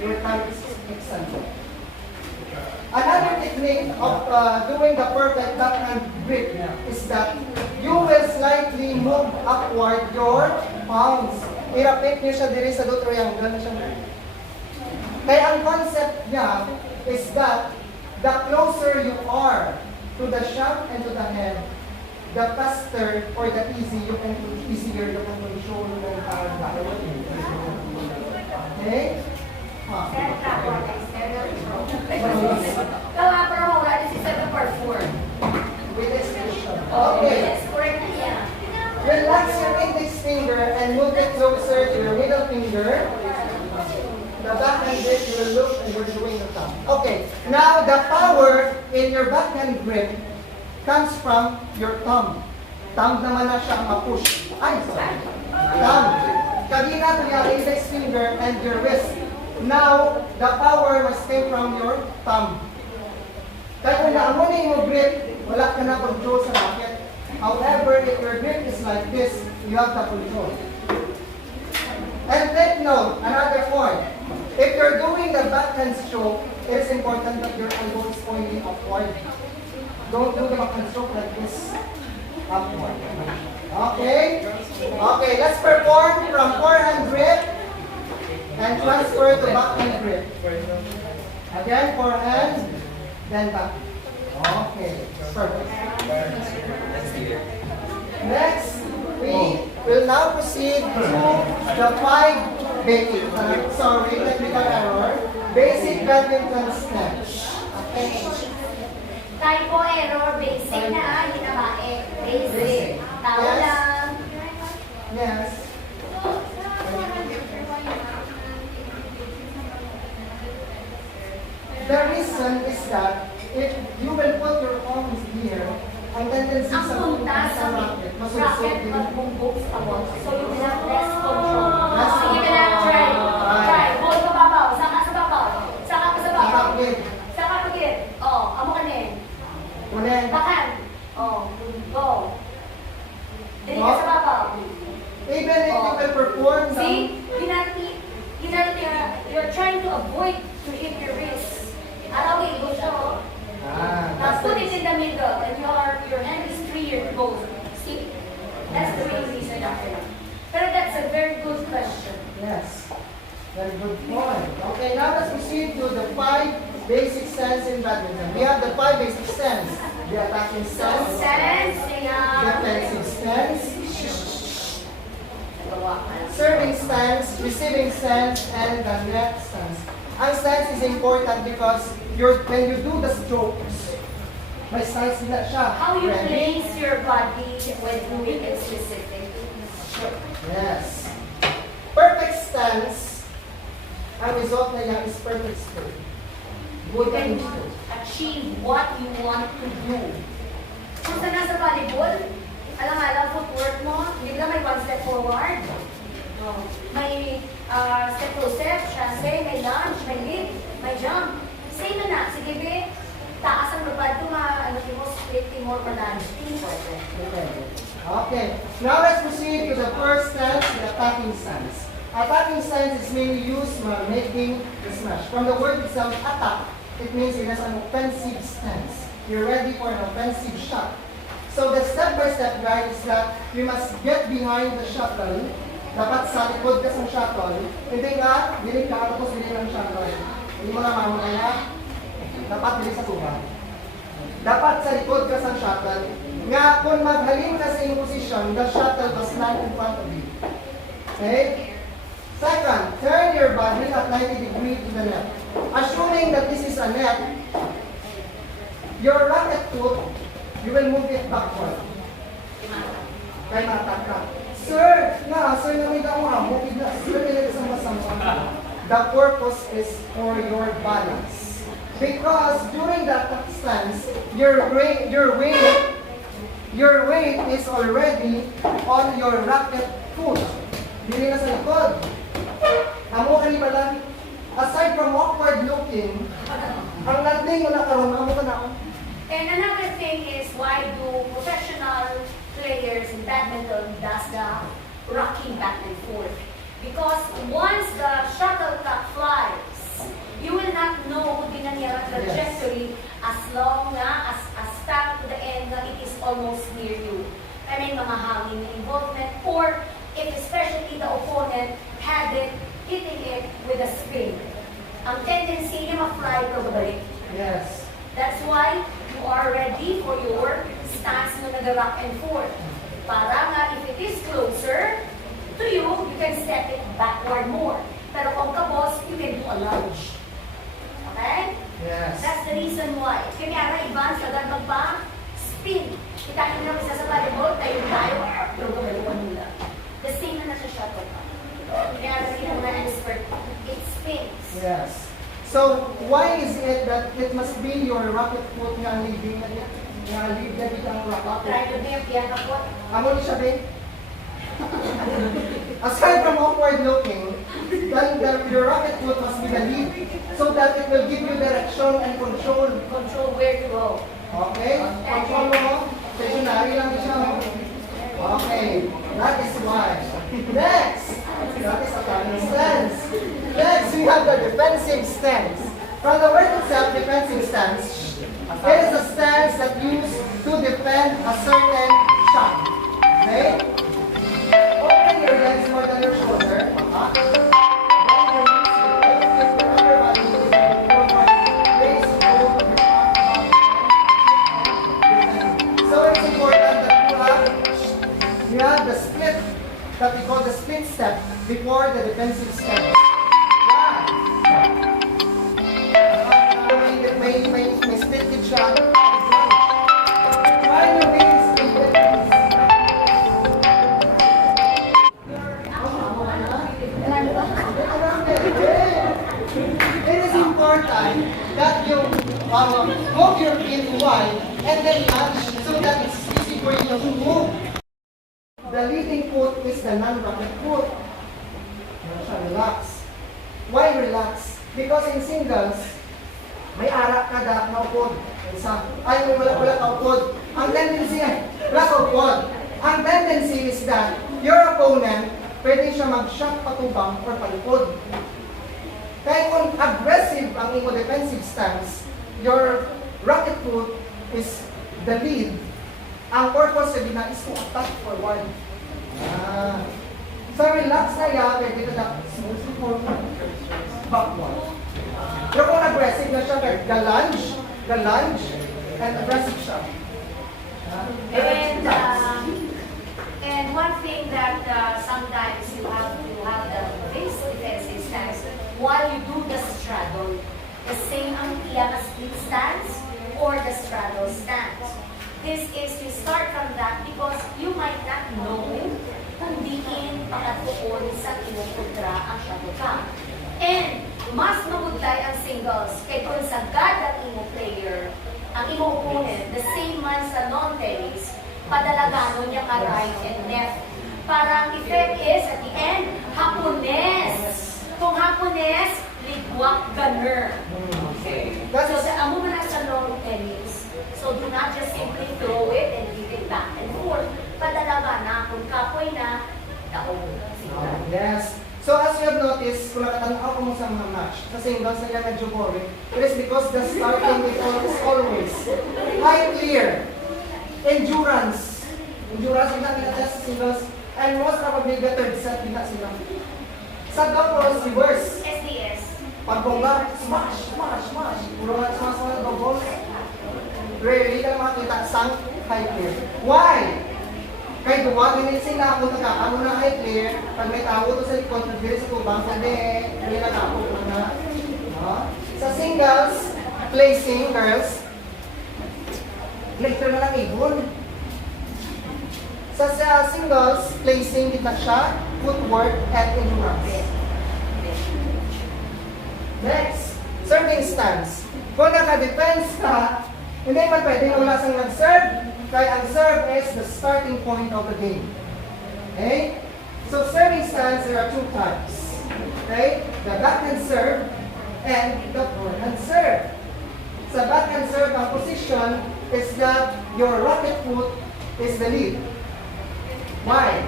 Your thumb is extended. Another technique of doing the perfect backhand grip is that you will slightly move upward your palms. Irapit niyo siya diri sa do triangle na siya. Kaya ang concept niya is that the closer you are to the shaft and to the head, the faster or the easier you can control the entire body. Okay? Kaya pero wala din si 7/4. With extension. Okay. Okay. That's correct na yan. Relax your index finger and move it closer to your middle finger. The backhand grip, you will look and you're doing the thumb. Okay. Now, the power in your backhand grip comes from your thumb. Thumb naman na siya ma-push. Ay, sorry. Thumb. Kanina to your index finger and your wrist. Now, the power must came from your thumb. Kaya kung naamunin mo grip, wala ka na control sa racket. However, if your grip is like this, you have the control. And take note, another point. If you're doing the backhand stroke, it is important that your elbow is pointing upward. Don't do the backhand stroke like this. Upward. Okay? Okay, let's perform from forehand grip and transfer to backhand grip. Again, forehand, then back. Okay, perfect. Next, we will now proceed to the 5 basic, technical error, basic badminton snatch. Okay. Typo error, basic na hindi na bae. Basic. Tao Yes. lang. Yes. The reason is that if you will put your arms here, ang tendency Ang sa punta sa racket, masusot bracket din. magbumbog sa wall. So you will have less control. Less Sige ka lang, try. Try. Hold ka babaw. Saka sa babaw. Saka ka sa babaw. Racket. Saka pagit. Oh, amo ka na eh. Ulit. Bakan. Oh, go. Dili ka sa babaw. Even if you will perform some... See? You're trying to avoid to hit your wrist. Arawin, go siya, oh. Now put it in the middle and your hand is freer to go. See? That's the main reason after that. Pero that's a very good question. Yes. Very good point. Okay, now let's proceed to the 5 basic stance in badminton. We have the 5 basic stance. The attacking stance, Sense, defensive stance, serving stance, receiving stance, and the net stance. Ang stance is important because when you do the strokes, may stance nila siya. How you Ready? place your body when doing it specific. Yes. Perfect stance, ang result na yan is perfect stroke. You Good can stroke. achieve what you want to do. Kung sa nasa volleyball, alam footwork mo, hindi ka may one step forward. May step to step, chance, may lunge, may leap, may jump. Same na. Sige be, taas ang lupad ko mo, split team or balance team. Okay. Now let's proceed to the first stance, the attacking stance. Attacking stance is mainly used when making the smash. From the word itself, attack, it means it has an offensive stance. You're ready for an offensive shot. So the step-by-step guide is that you must get behind the shuttle. Dapat sa likod ka sa shuttle. Hindi ka, tapos dili ng shuttle. Hindi mo na mamaya. Dapat dili sa tuba. Dapat sa likod ka sa shuttle. Nga, kung maghalin ka sa iyong position, the shuttle must land in front of you. Okay? Second, turn your body at 90 degrees to the net. Assuming that this is a net, your racket foot, you will move it backward. Kaya matak ka. Sir, namin ka mo, move na. Sir, nilagay sa masama. The purpose is for your balance. Because during the attack stance, your weight is already on your racket foot. Dili na sa likod. Amo ka ni bala. Aside from awkward looking, ang landing mo na karon amo ka na. And another thing is why do professional players in badminton does the rocking back and forth? Because once the shuttlecock flies, you will not know kung din niya trajectory as long na, as stuck to the end na it is almost near you. I mean, mga hangin involvement, or if especially the opponent had it, hitting it with a spin. Ang tendency niya ma-fly pero babalik. Yes. That's why you are ready for your stance na nag-rock and forth. Para nga, if it is closer to you, you can step it backward more. Pero kung kabos, you can do a lunge. Okay? Yes. That's the reason why. Kaya iban sa gagawin pa, spin. Kita nyo na isa sa volleyball, tayo, pero gumalawan nila. The same na nasa shuttle pa. Kaya rin mga expert, it spins. Yes. So, why is it that it must be your racket foot nga leading na niya? Nga lead na dito ang racket Try foot. to be a piano foot. Amo ni siya, babe? Aside from awkward looking, your racket foot must be the lead so that it will give you direction and control. Control where to go. Okay? Control mo. Stationary lang siya. Okay. That is why. Next. That is attacking stance. Next, we have the defensive stance. From the word itself, defensive stance, it is a stance that used to defend a certain shot. Okay? Open your legs more than your shoulder. So it's important that you have the split that we call the split step before the defensive step. Why? May split it siya. Try nyo being split. It is important that you move your feet wide and then touch so that it's easy for you to move. The leading foot is the non-racket foot. Relax. Why relax? Because in singles, may ara kada na upod. Ay, wala ka upod. Ang tendency ay, wala ka upod. Ang tendency is that your opponent, pwede siya mag-shot patubang or palipod. Kaya kung aggressive ang imo defensive stance, your racket foot is the lead. Ang purpose sabi na is to attack forward. So relax na yan, pwede ka na smooth forward, backward. Pero kung aggressive na siya, the lunge, and aggressive siya. And one thing that sometimes you have this defensive stance while you do the straddle. The same ang iyang split stance or the straddle stance. This is to start from that because you might not know kung diin pakatuon sa iyong kontra ang shuttlecock. And mas mabudlay ang singles kay kung sagad ang imo player, ang imo opponent, the same man sa non-tennis, padalagano niya ka right and left. Para ang effect is, at the end, Hapones. Kung Hapones, ligwak gunner. Okay. So, amo man sa non-tennis. So, do not just simply throw it and give it back and forth. Padalaga na, kung kapoy na, taong. Yes. So as you have noticed, kung nakatanaw ko mo sa mga match, sa singles na yan medyo boring, it is because the starting before is always high clear, endurance. Endurance, yung natin sa singles, and most probably the third set, hindi sila. Sa doubles, reverse. SDS. Pagbongga, smash, smash, smash. Puro nga smash mga doubles. Rarely ka makakita sang high clear. Why? Kaya duwa, ganit sila kung nagkakano na high clear, pag may tao to sa likod, nagbili sa tubang, sabi, hindi nagkakano na. Sa singles, placing, girls, later na lang ibon. Sa singles, placing, kita siya, footwork, and endurance. Next, serving stance. Kung naka-defense ka, hindi man pwedeng wala sang nag-serve, kaya ang serve is the starting point of the game. Okay? So serving stance, there are two types. Okay? The backhand serve and the forehand serve. Sa backhand serve, ang position is that your racket foot is the lead. Why?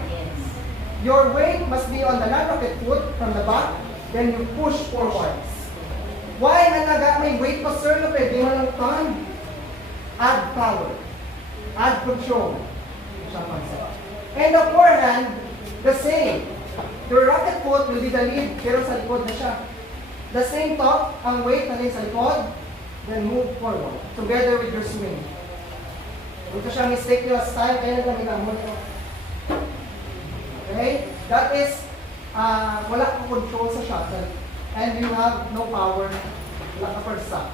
Your weight must be on the non-racket foot from the back, then you push forwards. Why na may weight pa sir na pwede mo lang ton? Add power. Add control. Siya ang concept. And the forehand, the same. Your racket foot will be the lead, pero sa likod na siya. The same thought, ang weight na sa likod, then move forward, together with your swing. Ito siya mistake nyo last time, kaya nagamit ang mo. Okay? That is, wala kang control sa shuttle. And you have no power, wala ka persa.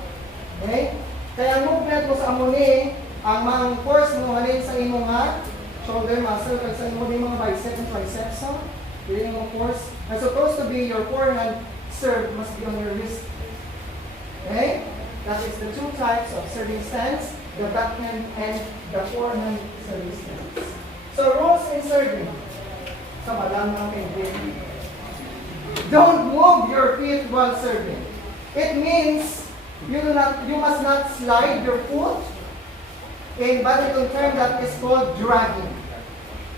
Okay? Kaya ang movement mo sa amuni, ang mga force mo halin sa imong shoulder muscle, kaya sa imong mga bicep and triceps, so, yun yung force. And supposed to be your forehand serve must be on your wrist. Okay? That is the two types of serving stance, the backhand and the forehand serving stance. So rules in serving. Sa malang natin din. Don't move your feet while serving. It means you must not slide your foot. In badminton term, that is called dragging.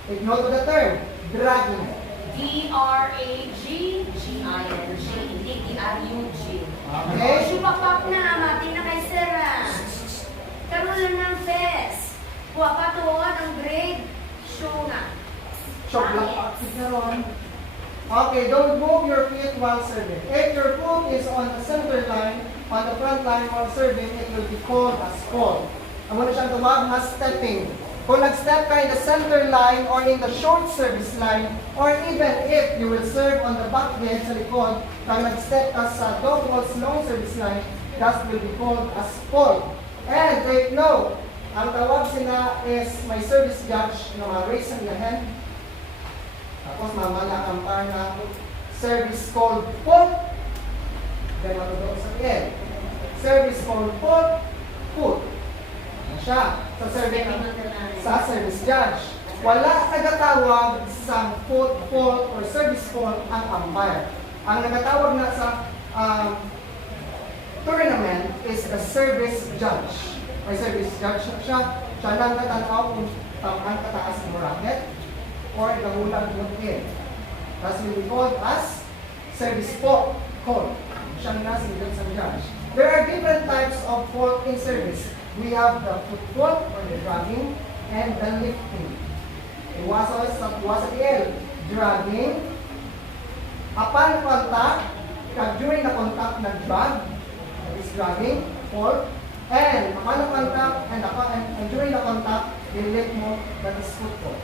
Take note of the term, dragging. D-R-A-G-G-I-N-G. Hindi D-R-U-G. Okay? Sipapak na, mati na kay Sarah. Karoon lang ng fest. Kuha pa to, ang grade. Show na. Shock lang pa. Okay, don't move your feet while serving. If your foot is on the center line, on the front line while serving, it will be called as fall. Ang muna siyang tumawag na stepping. Kung nag-step ka in the center line or in the short service line, or even if you will serve on the back head sa likod, kung nag-step ka sa dog walls long service line, that will be called as fall. And take note, ang tawag sila is may service judge na ma-raise ang hand. Tapos mamala ang par na service called foot. Then matutuwa sa end. Service called foot. Siya. Sa service judge. Wala nagatawag sa foot, fault, or service fault ang umpire. Ang nagatawag na sa tournament is the service judge. May service judge siya. Siya lang natanaw kung ang kataas ng racket or nahulang mo in. That's will be called as service fault call. Siya na sinigil sa judge. There are different types of fault in service. We have the foot fault or the dragging and the lifting. Iwasa sa PL, dragging. Upon contact, during the contact nag-drag, that is dragging, fault. And upon the contact and during the contact, lift mo, that is foot fault.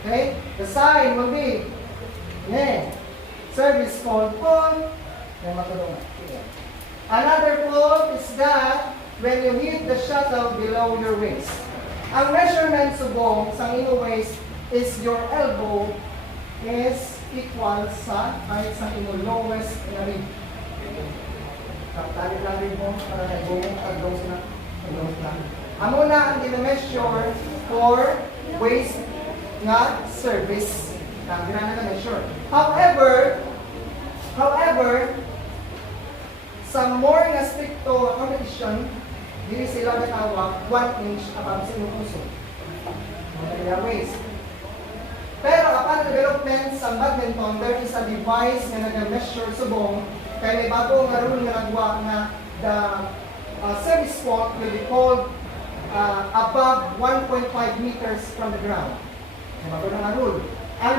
Okay? The sign will be, service called pull. Then matulungan. Another pull is that when you hit the shuttle below your waist. Ang measurement subong sa iyong waist is your elbow is equal sa kahit sa iyong lowest na rib. Kaptalit lang rin mo para nagbumong tagdong sila. Amo na ang dina-measure for waist nga service na ginana-measure. However, sa more na stricto competition, dili sila natawag 1 inch above sa inyong puso. Mga waist. Pero upon development sa badminton, there is a device na nag-measure subong kaya may bago nga rule nga nagwa na the service fault will be called above 1.5 meters from the ground. May bago nga rule. Ang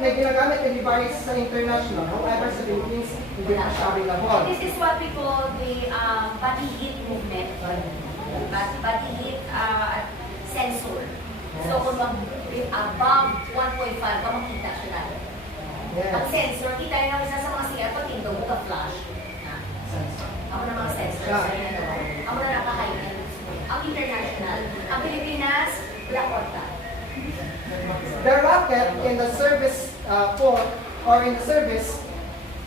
may ginagamit na device sa international, however sa Philippines, hindi na siya available. This is what we call the body heat movement. Body heat sensor. So kung above 1.5, makita siya natin. Yes. Ang sensor, kita rin naman sa mga CR, pag tindaw mo ka-flash. Ako na mga sensor. Ako na nakaka-high. Ang international, ang Pilipinas, Lacorta. The racket in the service port or in the service,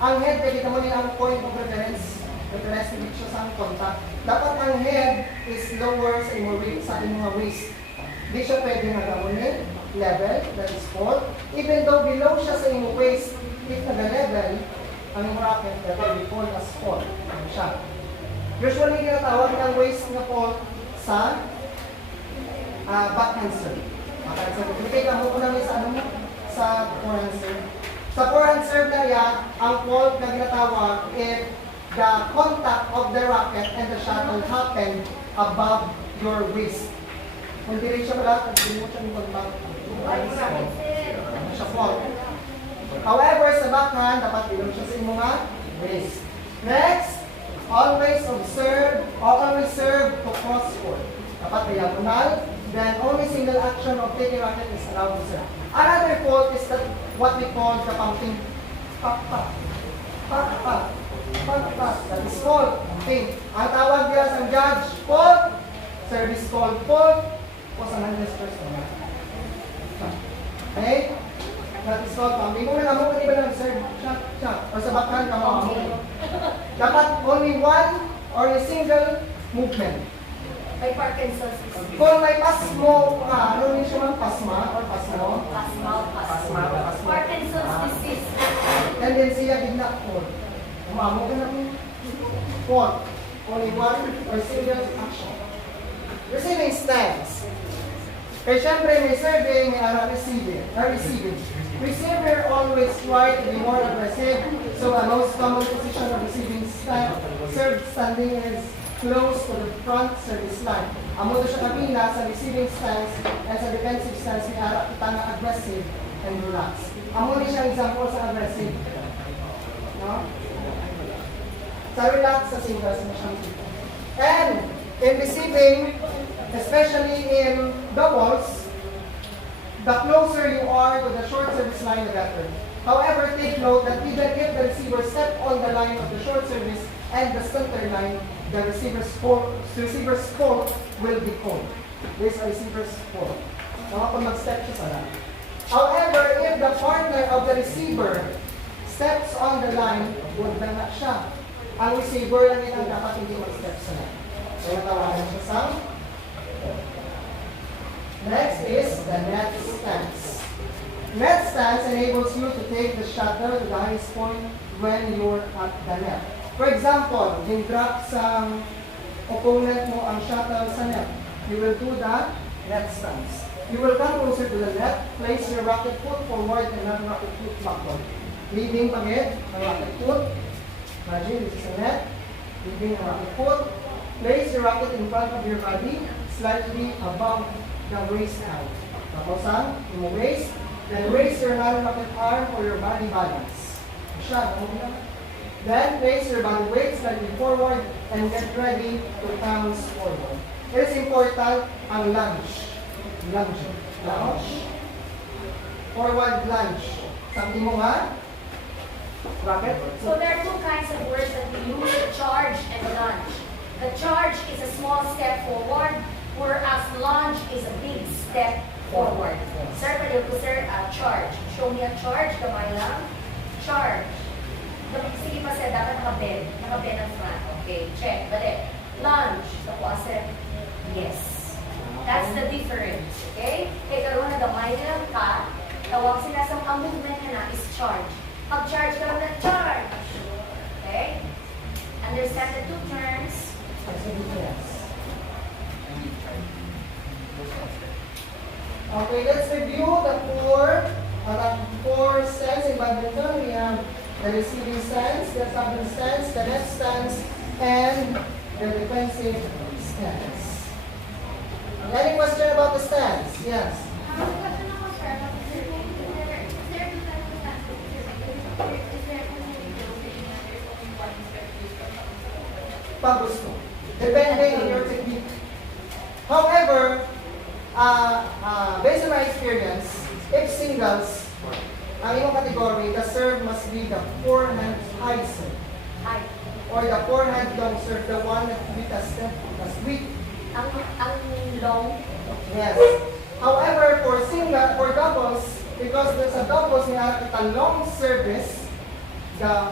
ang head, pwede ka mo nila ang point of reference. Reference to siya sa contact. dapat ang head is lower sa imong waist. Di siya pwede nagamunin, level, that is fall. Even though below siya sa imong waist, if naga-level, ang imong rocket, that will be called as fall. Ano siya? Usually, ginatawag ng waist na fall sa backhand serve. Backhand serve. Ibigay ka mo namin sa ano mo? Sa forehand serve. Sa forehand serve na yan, ang fault na ginatawag if the contact of the racket and the shuttle happen above your waist. Kung di siya pala, hindi mo siya yung pag-back. Ano siya fault. However, sa backhand, dapat bilog siya sa imong waist. Next, always serve to cross court. Dapat diagonal, then only single action of taking racket is allowed to serve. Another fault is that what we call the pumping pak-pak. Pak-pak. Pak-pak. That is fault. Pumping. Ang tawag niya sa judge, fault. Service called fault. O sa non-distress naman. Okay? That is called pumping. Kung nag-amok ka ba ng serve, shot. Or sa backhand, kamo-amok. Dapat only one or a single movement. May Parkinson's disease. Kung may pasmo ka, ano rin siya man? Pasma or pasmo? Pasma. Parkinson's disease. Tendency ya gigna ko. Umamo ka na po. Only one or single action. Receiving stance. Kaya syempre may serving, may receiving. Receiver always try to be more aggressive. So a most common position of receiving serve standing is close to the front service line. Amo to siya kabila sa receiving stance and sa defensive stance may ara kita nga aggressive and relax. Amo ni siya example sa aggressive. No? Sa relax sa singles mo siya. And in receiving, especially in doubles, the closer you are to the short service line, the better. However, take note that even if the receiver step on the line of the short service and the center line, the receiver's fault will be called. This is a receiver's fault. Kapag mag-step siya sa line. However, if the partner of the receiver steps on the line, huwag na nga siya. Ang receiver lang yun ang dapat hindi mag-step sa line. Kaya tawagan siya sa next is the net stance. Net stance enables you to take the shuttle to the highest point when you're at the net. For example, yung drop sa opponent mo ang shuttle sa net, you will do the net stance. You will come closer to the net, place your rocket foot forward and not rocket foot backward. Leading pagit ang rocket foot. Imagine, this is a net. Leading ang rocket foot. Place your rocket in front of your body, slightly above the waist out. Tapos ang yung waist, then raise your non-rocket arm for your body balance. Siya, then place your body weight slightly forward and get ready to bounce forward. It is important ang lunge. Lunge. Lunge. Forward lunge. Sabi mo nga, rocket. So there are two kinds of words that we use, charge and lunge. The charge is a small step forward, whereas lunge is a big step forward. Sir, pwede ko sir, charge. Show me a charge, kamay lang. Charge. Sige pa sir, dapat nakabend. Nakabend ang front. Okay, check. Balik. Lunge. Tapos sir, yes. That's the difference. Okay? Kaya karoon na gamay lang ka, tawag sila sa ang movement na is charge. Pag-charge ka lang na charge. Okay? Understand the two terms? Okay, let's review the four stance in badminton. We have the receiving stance, the serving stance, the net stance, and the defensive stance. Any question about the stance? Yes. Pag gusto. Depending on your technique. However, based on my experience, if singles, ang iyong category, the serve must be the forehand high serve. High. Or the forehand long serve, the one that with a step, as weak. Ang long. Yes. However, for doubles, because there's a doubles, may a long service, the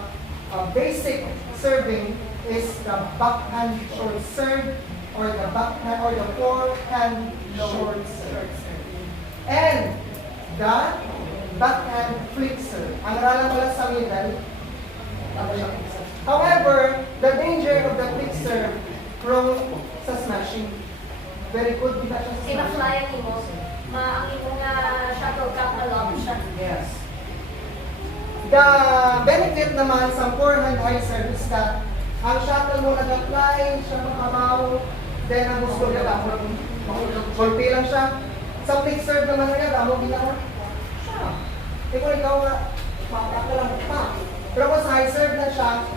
basic serving is the backhand short serve or the backhand or the forehand short serve. And the backhand flip serve. Ang aralan mo lang sa middle, however, the danger of the flip serve prone sa smashing. Very good, di ba siya sa Kaya smashing? fly ang imo, ang imong shuttlecock na lob siya. Yes. The benefit naman sa forehand high serve is that ang shuttle mo nag-apply, siya makabaw, then ang gusto niya dapat kulpi lang siya. Sa flick serve naman niya, damo ginawa. Siya. Ikaw nga, mapak ka lang pa. Pero kung sa high serve na siya,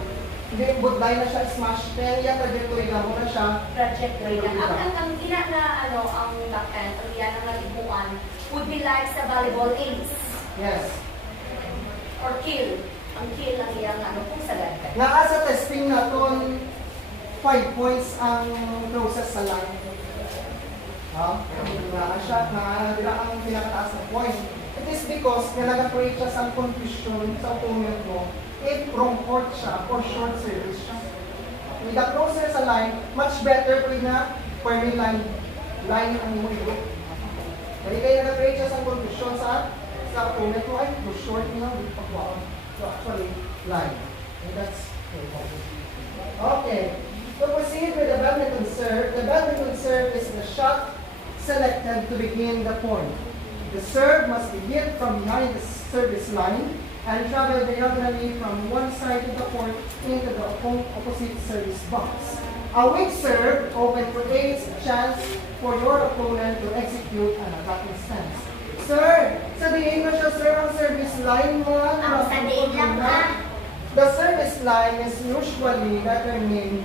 hindi goodbye na siya, smash, kaya iya trajectory mo na siya. Trajectory lang. Ang gina na ang backhand, ang gina na nalibuan would be like sa volleyball ace Yes. or kill. Ang kill ang iyang kung sagad ka. Nga sa testing naton 5 points ang closest sa line. Nga siya, nga ang pinakataas na point. It is because nga nag-create siya sa confusion sa opponent mo if wrong court siya or short service siya. With the closer sa line, much better kung na per line ang mo ito. Kaya kaya nag-create siya sa confusion sa opponent mo, ay, short niya, with pagwaan. So actually, line. And that's okay. To proceed with the badminton serve is the shot selected to begin the point. The serve must be hit from behind the service line and travel diagonally from one side of the court into the opposite service box. A weak serve often creates a chance for your opponent to execute an attacking stance. Sir, sabihin mo siya, sir, ang service line mo. Ang sabihin lang ha. The service line is usually determined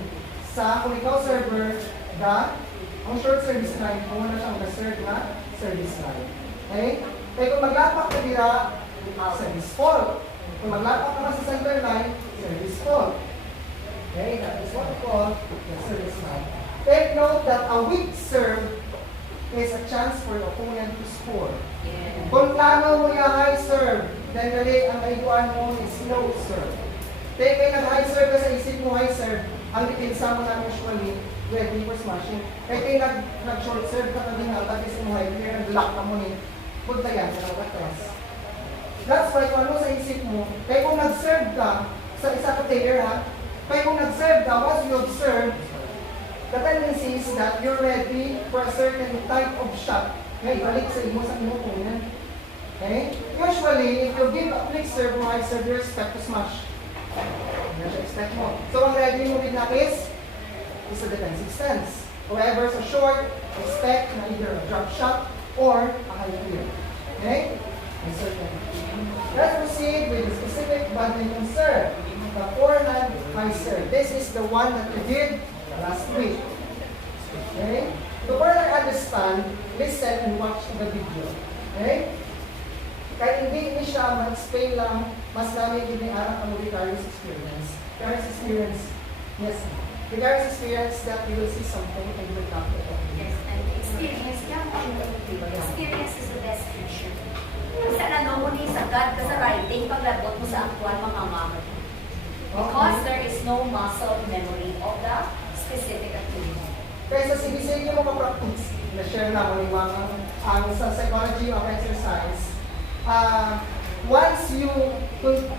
sa kung ikaw server, ang short service line, kung na siyang the-serve na service line. Okay? Kaya kung maglapak ka dira, service fault. Kung maglapak ka na sa center line, service fault. Okay? That is what we call the service line. Take note that a weak serve is a chance for the opponent to score. Kung plano mo yung high serve, then dali ang naiguan mo is low serve. Kaya kayo nag-high serve ka sa isip mo high serve, ang dipinsa mo na usually ready for smashing. Kaya kayo nag-short serve ka na din na tapos mo high clear, nag-lock ka mo ni punta yan sa nag-atras. That's why kung ano sa isip mo, kaya kung nag-serve ka sa isa ka player ha, kaya kung nag-serve ka, once you observe, the tendency is that you're ready for a certain type of shot. Okay, balik sa imo sa imo opponent. Okay? Usually, if you give a flick serve or high serve, you expect to smash. Yan siya expect mo. So, ang ready mo din na is a defensive stance. However, sa short, expect na either a drop shot or a high clear. Okay? Let's proceed with the specific badminton serve. The forehand high serve. This is the one that we did last week. Okay? To further understand, listen and watch the video. Okay? Kaya hindi siya mag-explain lang, mas namin giniarap ang Vicarious experience. Vicarious experience, yes. Vicarious experience that you will see something and you will not get it. Yes, and experience yan. Experience is the best teacher. Sa ano mo ni sagad ka sa writing, paglabot mo sa actual mga mamit. Because there is no muscle memory of the specific activity. Kaya sa CBC mo ka-practice, na-share na mo yung mga ang sa psychology of exercise. Once you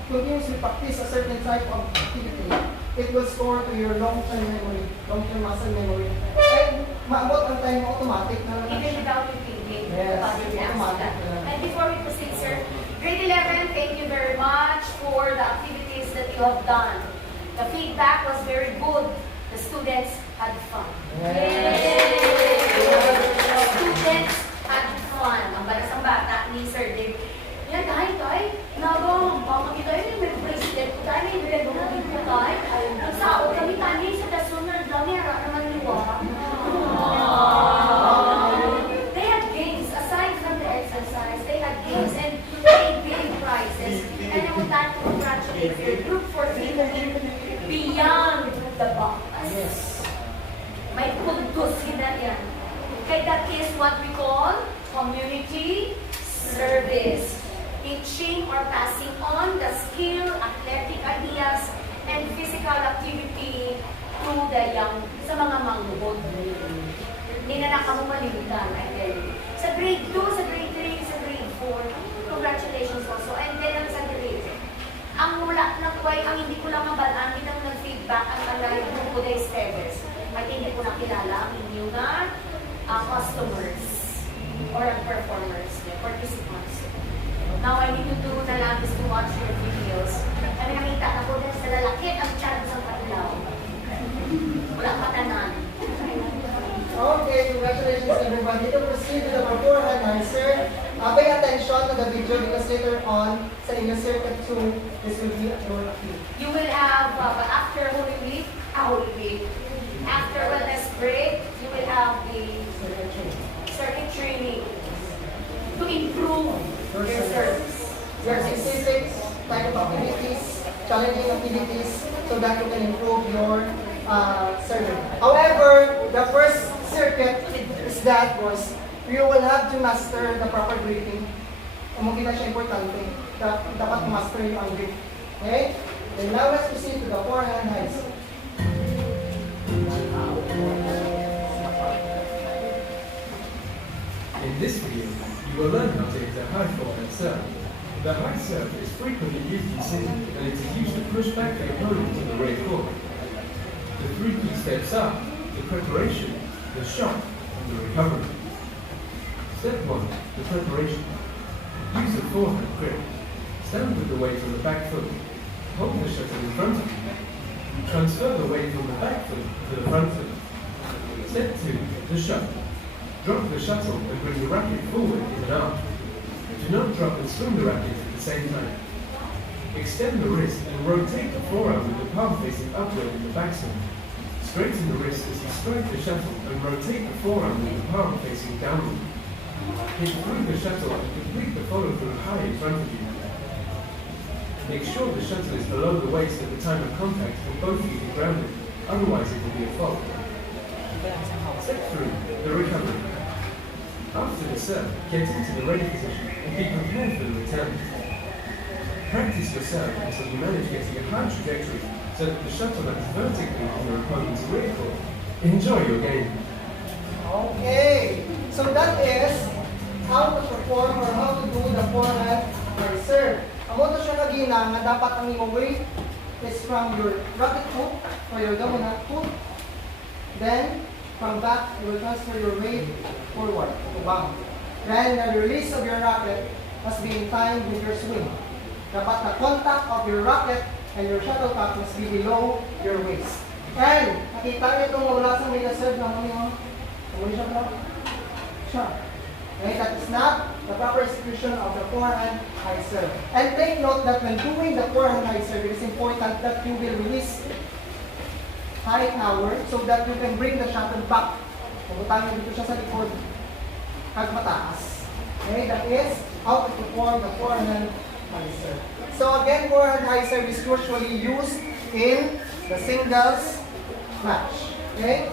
continuously practice a certain type of activity, it will store to your long-term memory, long-term muscle memory. And maabot ang time mo automatic na Even without you thinking, Yes, about your automatic. And before we proceed, sir, grade 11, thank you very much for the activities that you have done. The feedback was very good. The students had fun. The students had fun. Ang balas ang bata ni Sir Dave. Yan, tayo. Nagong, baka kita yun, may bracelet ko tayo, may red na dito tayo. Nagsao kami tayo sa kasunod lang, yara naman niwa. They had games, aside from the exercise, they had games and they big prizes. And I would like to congratulate your group for thinking beyond the box. Yes. May pultos na yan. Kaya that is what we call community service. Teaching or passing on the skill, athletic ideas, and physical activity yung sa mga manghubog. Hindi na nakamumalimutan, I tell you. Sa grade 2, sa grade 3, sa grade 4, congratulations also. And then sa grade, ang wala ng way, ang hindi ko lang mabalaan, hindi lang nag-feedback ang alay ng Buday Esteves. Ay hindi ko nakilala ang inyong customers or ang performers, participants. Now, I need to do na lang is to watch your videos. Kami nakita na po din sa lalaki ang chance ng katilaw. Wala patanan. Okay, congratulations everybody. To proceed with our forehand answer, pay attention to the video because later on, sa inyo circuit 2, this will be your key. You will have, after Holy Week, after wellness break, you will have the circuit training to improve your service. Your specific type of activities, challenging activities, so that you can improve your service. However, the first circuit is that was you will have to master the proper greeting. Umugin na siya importante. Dapat master yung ang greet. Okay? And now let's proceed to the forehand high serve. In this video, you will learn how to hit a high forehand serve. The high serve is frequently used in singing, and it is used to push back the opponent to the red court. The three key steps are the preparation, the shot, and the recovery. Step 1, the preparation. Use the forehand grip. Stand with the weight on the back foot. Hold the shuttle in front of you. Transfer the weight from the back foot to the front foot. Step 2, the shot. Drop the shuttle and bring the racket forward in an arc. Do not drop and swing the racket at the same time. Extend the wrist and rotate the forearm with the palm facing upward in the backswing. Straighten the wrist as you strike the shuttle and rotate the forearm with the palm facing downward. Hit through the shuttle and complete the follow through high in front of you. Make sure the shuttle is below the waist at the time of contact and both feet are grounded, otherwise it will be a fault. Step 3, the recovery. After the serve, get into the ready position and be prepared for the return. Practice your serve until you manage getting a high trajectory so that the shuttle lands vertically on your opponent's rear court. Enjoy your game. Okay, so that is how to perform or how to do the forehand high serve. Ang mo to siya kagina nga dapat ang imong weight is from your racket foot or your dominant foot. Then, from back, you will transfer your weight forward to bound. Then, the release of your racket must be in time with your swing. Dapat the contact of your racket and your shuttlecock must be below your waist. And, nakita niyo itong wala sa may serve na muli mo. Muli siya ba? Siya. Okay, that is not the proper execution of the forehand high serve. And take note that when doing the forehand high serve, it is important that you will release high power so that you can bring the shuttle back. Pagutangin dito siya sa likod. Kag mataas. Okay, that is how to perform the forehand high serve. So again, forehand high serve is usually used in the singles match. Okay?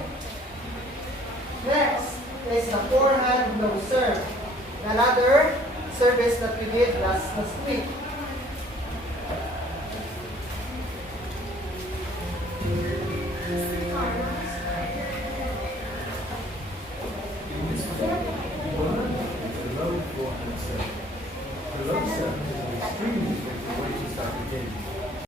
Next is the forehand low serve. Another service that we did last week. In this video, you will learn the low forehand serve. The low serve is an extremely effective way to start the game.